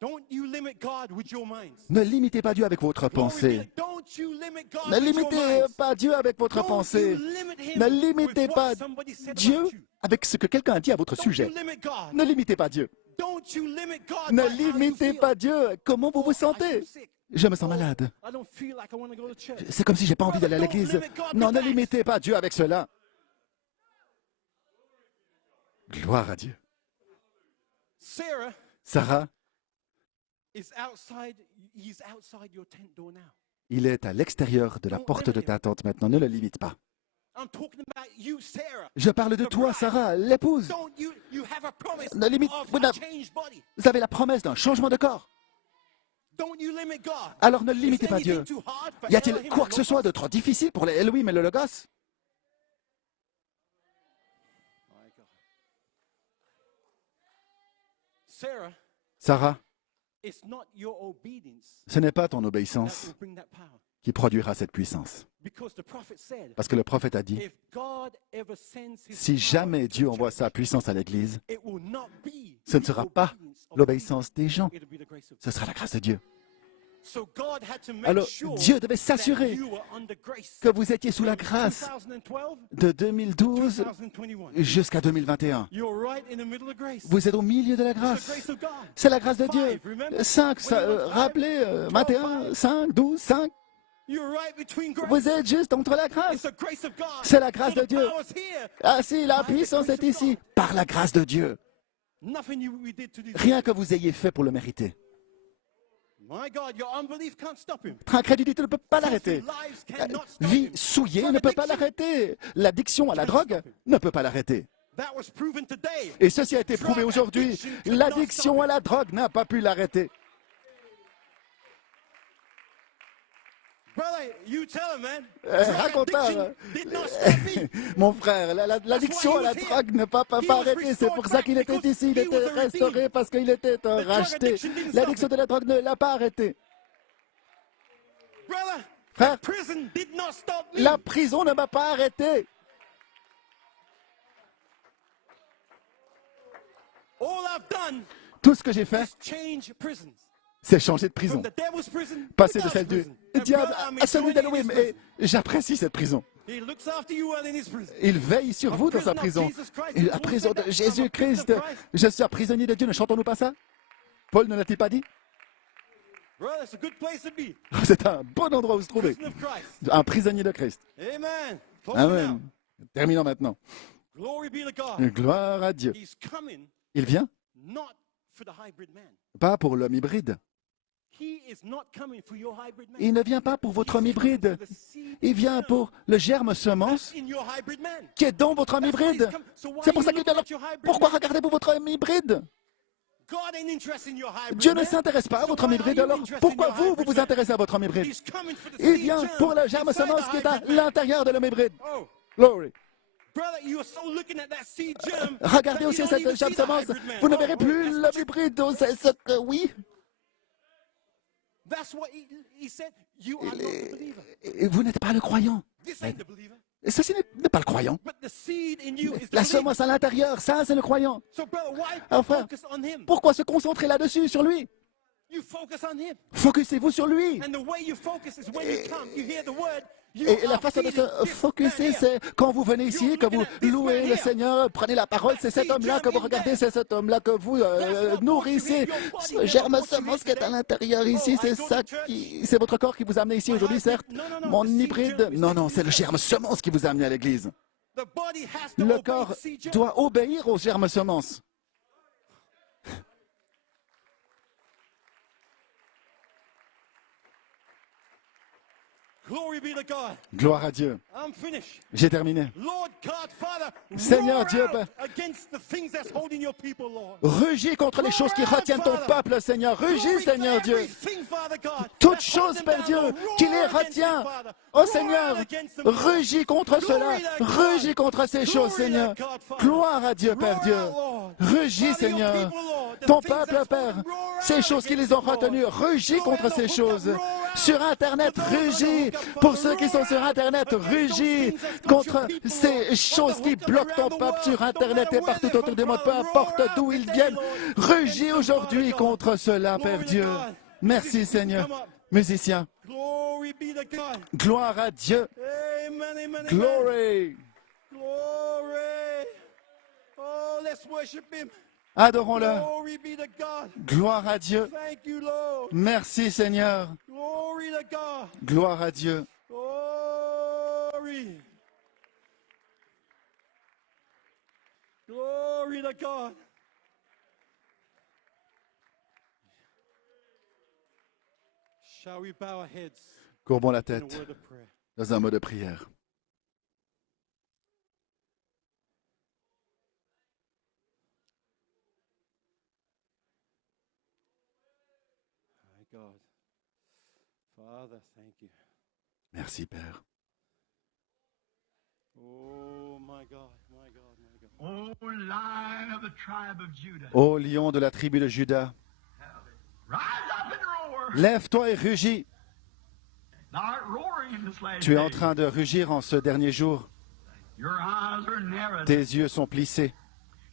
Don't you limit God with your minds. Ne limitez pas Dieu avec votre Glory be pensée. to- Don't you limit God Ne with your limitez minds. pas Dieu avec votre Don't pensée. you limit him Ne with limitez what pas somebody said Dieu about you. avec ce que quelqu'un a dit à votre Don't sujet. you limit God. Ne limitez pas Dieu. Don't you limit God Ne by how you limitez feel. pas Dieu. Comment vous vous Oh, I sentez? feel sick. Je me sens Oh, malade. I don't feel like I want to go to church. C'est comme si j'ai pas envie d'aller à Brother, don't l'église. limit God Non, with ne that. limitez pas Dieu avec cela. Gloire à Dieu. Sarah Sarah, is outside. He's outside your tent door now. il est à l'extérieur de la porte de ta tente maintenant. Ne le limite pas. I'm talking about you, Sarah. Je parle de toi, Sarah, l'épouse. Don't you have a promise Ne limite- of vous a n'avez- changed body. Vous avez la promesse d'un changement de corps. Don't you limit God. Alors ne Is limitez pas anything Dieu. too hard for Y a-t-il Elohim quoi and que ce soit Logos? de trop difficile pour les Elohim et le Logos? My God. Sarah, Sarah, it's not your obedience ce n'est pas ton that obéissance will bring that power. qui produira cette puissance. Because the prophet said, Parce que le prophète a dit, if God ever sends his si power jamais to Dieu the envoie church, sa puissance à l'Église, it will not be ce ne the sera pas obedience of l'obéissance des gens, people. It'll be the grace of ce sera la grâce de Dieu. So God had to make Alors sure Dieu devait that s'assurer you were under grace. que vous étiez sous la From grâce 2012 de 2012 2021. jusqu'à 2021. You're right in the middle of grace. Vous êtes au milieu de la It's the grâce. grace of God. C'est la grâce de Dieu. Five, remember? 5, 21, rappelez, 21, 5, 12, 5. You're right between grace. Vous êtes juste entre la It's grâce. the grace of God. C'est la grâce So de the Dieu. power's here. Ah si, la puissance est ici, par la grâce de Dieu. Nothing we did to deserve. Rien que vous ayez fait pour le mériter. My God, your unbelief can't stop him. Votre incrédulité ne peut pas l'arrêter. Filthy lives cannot stop Vie him. souillée Drug ne peut pas addiction, l'arrêter. L'addiction à la drogue ne peut pas l'arrêter. that was proven today. Et ceci a été prouvé aujourd'hui. L'addiction à la drogue n'a pas pu l'arrêter. Brother, you tell him, man. Raconteur, Did not stop me. mon frère, l'addiction à la drogue ne peut pas arrêter. C'est pour ça qu'il était ici. Il était restauré parce qu'il était racheté. L'addiction de la drogue ne l'a pas arrêté. Brother, Frère, prison did not stop me. la prison ne m'a pas arrêté. All I've done Tout ce que j'ai fait, is change prisons. c'est changer de prison. From the devil's prison to Passer de God's celle du prison. And diable brother, I'm à celui enjoying it in d'Elohim. his Et prison. j'apprécie cette prison. He looks after you while in his prison. Il veille sur vous dans sa prison. Et la prison de Jésus-Christ. Je suis un prisonnier de Dieu. Ne chantons-nous pas ça? Paul ne l'a-t-il pas dit? Brother, it's a good place to be. C'est un bon endroit où se trouver. Prison of Christ. Un prisonnier de Christ. Amen. Closing Amen. now. Terminons maintenant. Glory be to God. Gloire à Dieu. He's coming Il vient not for the hybrid man. pas pour l'homme hybride. He is not coming for your hybrid man. Il ne vient pas pour votre homme He's coming hybride. for the seed Il vient pour le germe semence in your hybrid man. qui est dans votre homme That's why he's hybride. come- so why C'est pour are ça you qu'il vient. looking at your hybrid Pourquoi man? regardez-vous votre homme hybride? God ain't interested in your hybrid Dieu ne man. s'intéresse pas à So votre homme why are hybride. you Alors interested in pourquoi your vous hybrid vous man? intéressez à votre homme hybride? He's coming for the Il seed vient germ pour le germe inside the semence qui est à hybrid man. l'intérieur de l'homme hybride. Oh, Glory. brother, you are so looking at that seed germ. Regardez that aussi you don't even cette germe see the semence. hybrid man. Vous ne Oh, verrez oh, plus that's l'homme what you- hybride. Oh, c'est ce que oui. That's what he said. You are not the believer. Et vous n'êtes pas le croyant. This ain't the believer. Et ceci n'est pas le croyant. But the seed in you is the La believer. semence à l'intérieur, ça c'est le croyant. So, brother, why Alors, frère, focus on him? pourquoi se concentrer là-dessus, sur lui? You focus on him. Focussez-vous sur lui. And the way you focus is when you come, you hear the word, you Et la are façon de feeding se this focuser, man here. c'est quand vous venez ici, que vous louez le Seigneur, prenez la parole, c'est cet homme-là que vous regardez, c'est cet homme-là que vous nourrissez. Ce germe semence qui est à l'intérieur ici, c'est ça qui, c'est votre corps qui vous a amené ici aujourd'hui, certes. Mon hybride, non, c'est le germe semence qui vous a amené à l'église. The body has to Le obey corps the seed germ. doit obéir au germe semence. Glory be to God. Gloire à Dieu. I'm finished. J'ai terminé. Lord God, Father, Seigneur roar Dieu, out Père. against the things that's holding your people, Lord. Rugis contre les choses qui retiennent ton peuple, Seigneur. Rugis, Glory to Seigneur Dieu. everything, Father God, Toute that's holding chose, them Père down, Dieu, Lord. qui les Roar against retient. it, Father. Oh Roar Seigneur, out against them, Lord. rugis contre cela. Glory to God. Rugis contre ces choses, Glory to Seigneur. God, Father. Gloire à Dieu, Père Roar Dieu. out, Lord. Rugis, Father, your Seigneur. people, Lord, the Ton things peuple, that's Père. holding them, roar Ces out choses qui against les ont it, Lord. retenues. Rugis Go contre ahead, ces hook up, choses. roar out. Sur Internet, For those on the rugis. hook up, Father, Pour ceux qui sont roar sur out Internet, against those rugis things that's got contre your people, ces Lord. choses On the qui hook up bloquent ton around the peuple sur world, no Internet matter et where partout they're autour du monde, from, peu Father, importe roar d'où out ils today, viennent. Lord, Rugis against them, aujourd'hui Father God. contre cela, Glory Père to Dieu. God. Merci, Musicians, Seigneur. come up. Musiciens, Glory be to God. gloire à Dieu. Amen, amen, amen. Glory. Glory. Oh, let's worship Him. Adorons-le. Glory be to God. Gloire à Dieu. Thank you, Lord. Merci, Seigneur. Glory to God. Gloire à Dieu. Glory. Glory to God. Shall we bow our heads Courbons la in a tête word of prayer? dans un mot de prière. My God. Father, thank you. Merci, Père. Oh, my God, my God, my God. O Lion of the tribe of Judah, Ô lion de la tribu de Juda, rise up and roar. lève-toi et rugis. Thou art roaring in this last Tu es en day. train de rugir en ce dernier jour. Your eyes are narrowed. Tes yeux sont plissés.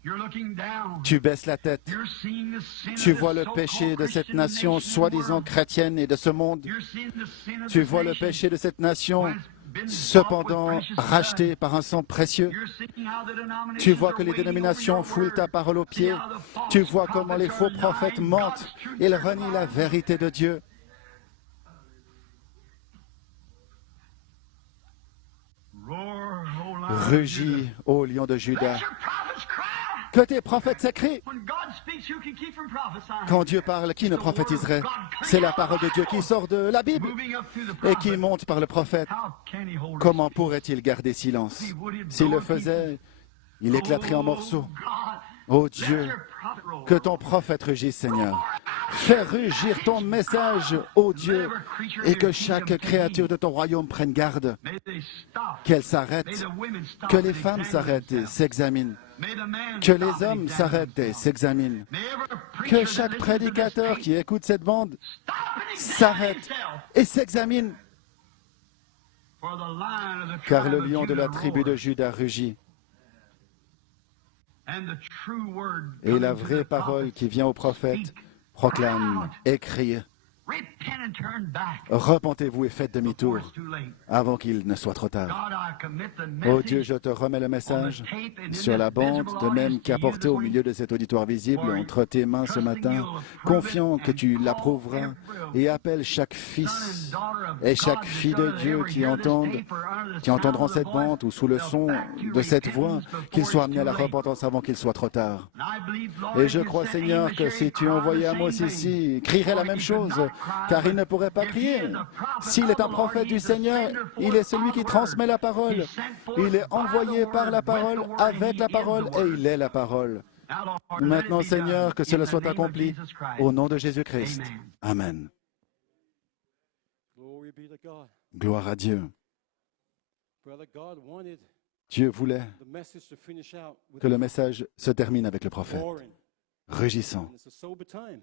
You're looking down. Tu baisses la tête. You're seeing the sin Tu of vois this le so-called péché de cette Christian nation nation soi-disant world. chrétienne et de ce monde. You're seeing the sin of Tu this vois le nation péché de cette nation, when it's been bought with cependant precious blood. racheté par un sang précieux. You're seeing how the denominations Tu vois are que les waiting over dénominations your foulent ta word. parole aux See pieds. how the false Tu vois comment les prophets faux are prophètes lying mentent. God's truth Ils word renient la lies. vérité de Dieu. Roar, O Lion of Judah. Rugis, ô lion de Juda. Let your prophets cry. Que tes prophètes s'écrient. When God speaks, who can keep from prophesying? Quand Dieu parle, qui ne prophétiserait? C'est la parole de Dieu qui sort de la Bible Moving up through the et qui prophet. monte par le prophète. How can he hold his Comment peace? pourrait-il garder silence? S'il le faisait, il éclaterait en morceaux. Oh Ô Dieu, your prophet roar. que ton prophète rugisse, Seigneur. Fais rugir ton message, ô Dieu, et que chaque créature de ton royaume prenne garde, May they stop. qu'elle May s'arrête, the women stop que and les femmes examine s'arrêtent et themselves. s'examinent, May the man que stop les and hommes examine s'arrêtent et themselves. s'examinent, May every que preacher that chaque listens to this prédicateur tape qui écoute cette bande stop and examine s'arrête himself. et s'examine, For the lion of the car tribe le of lion de la Judah tribu de roars. Juda rugit, And the true word et la coming to vraie the parole prophet qui vient au prophète speak. proclame et crie, Repent and turn back repentez-vous et faites before demi-tour it's too late. avant qu'il ne soit trop tard. God, I commit the Ô Dieu, message je te remets le on message the tape and in sur la this bande, visible de même audience to qu'à you porter this au morning. milieu de cet auditoire visible For entre tes mains ce trusting matin, you'll approve confiant it que and tu call l'approuveras every et appelle chaque son fils and daughter of et God chaque to fille show de that they Dieu ever qui hear this entendent, tape or under the qui entendront sound of cette the voice, bande ou sous le they'll son back to de cette voix, repentance before qu'ils soient it's amenés à too la late. repentance avant qu'il soit trop tard. And I believe, Lord, Et if je you crois, sent Seigneur, Amos que here, si he'd tu cry envoyais the Amos same ici, thing. il crierait la For même he could chose, not cry, car il but ne pourrait pas if he crier. is a prophet S'il est of un the Lord, prophète du he's the Seigneur, sender il forth est celui of qui the transmet la word. parole. He's sent forth Il est by the envoyé par word, la with parole, the word, and avec he la is the parole, et word. il est la parole. Now, Lord, let it Maintenant, be Seigneur, done que in cela the soit name of accompli Jesus Christ. au nom de Jésus-Christ. Amen. Amen. Glory be to God. Gloire à Dieu. Brother, God wanted Dieu voulait the message to finish out with que le message se termine avec le prophète, roaring. rugissant. And it's a sober time.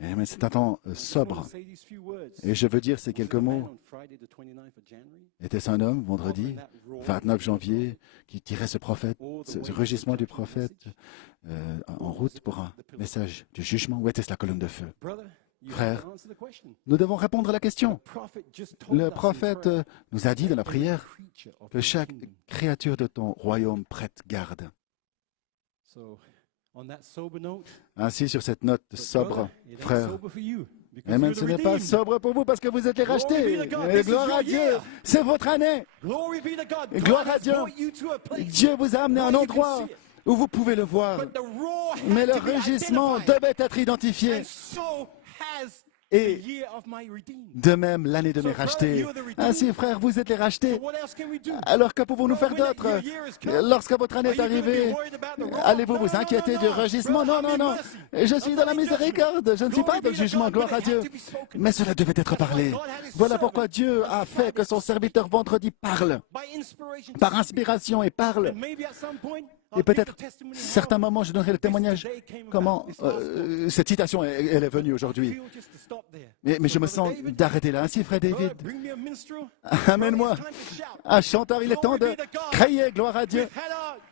Mais c'est un temps I just sobre. want to say these few words. Et je veux dire ces Was quelques there a man mots. on Friday, the 29th of January, Était-ce un homme, vendredi, offering that roar 29 janvier, qui tirait ce prophète, or the ce way to rugissement the du judgment prophète message? en route pour un message du jugement? Où était-ce la colonne de feu? Brother, you Frère, have to answer the question. nous devons répondre à la question. The prophet just told Le us in prophète prayer, nous a dit dans la every prière creature of que your chaque kingdom. créature de ton royaume prête garde. So, on that sober note, Ainsi, sur cette note but sobre, brother, it ain't frère, sober for you, because Amen, you're ce the n'est pas redeemed. sobre pour vous parce que vous êtes les Glory rachetés. be to God. Et This is gloire your à Dieu, year. c'est votre année. Glory be to God. Gloire God à has Dieu. brought you to a place Dieu vous a amené à un where you can endroit see it. où vous pouvez le voir. But the roar had Mais le to be rugissement identified. devait être identifié. And so has the et year of my redeemed. de même l'année de mes rachetés. Ainsi, frères, vous êtes les rachetés. What else can we do? Alors que pouvons-nous faire d'autre? Lorsque votre année est arrivée, allez-vous vous inquiéter du rugissement? Non, non, non. Je suis dans la miséricorde. Je ne suis pas dans le jugement. Gloire à Dieu. Mais cela devait être parlé. Voilà pourquoi Dieu a fait que son serviteur vendredi parle. By inspiration. Par inspiration et parle. And maybe at some point, Et peut-être, certains moments, je donnerai le témoignage comment cette citation, elle est venue aujourd'hui. just to stop there. Mais je me sens d'arrêter là. Ainsi, frère David, Bring me a minstrel. amène-moi un chanteur. Il est temps de crier gloire à Dieu.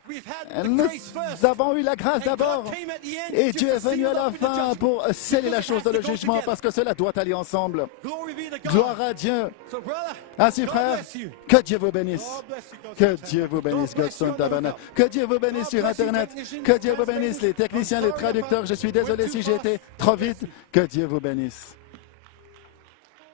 We've had the Nous grace first. avons eu la grâce And d'abord. God came at the end Et just Dieu to est venu seal à it la up with the fin judgment. pour sceller la chose dans le jugement parce que cela doit aller ensemble. Glory be to God. Gloire à Dieu. So, brother, Ainsi, God frère, bless you. que Dieu vous bénisse. God bless you, God Que bless you. Dieu vous bénisse, God bless Godstone you, Tabernacle. Que Dieu vous bénisse sur Internet. Que Dieu vous bénisse, les techniciens, les traducteurs. Je suis désolé si j'ai été trop vite. Que Dieu vous bénisse.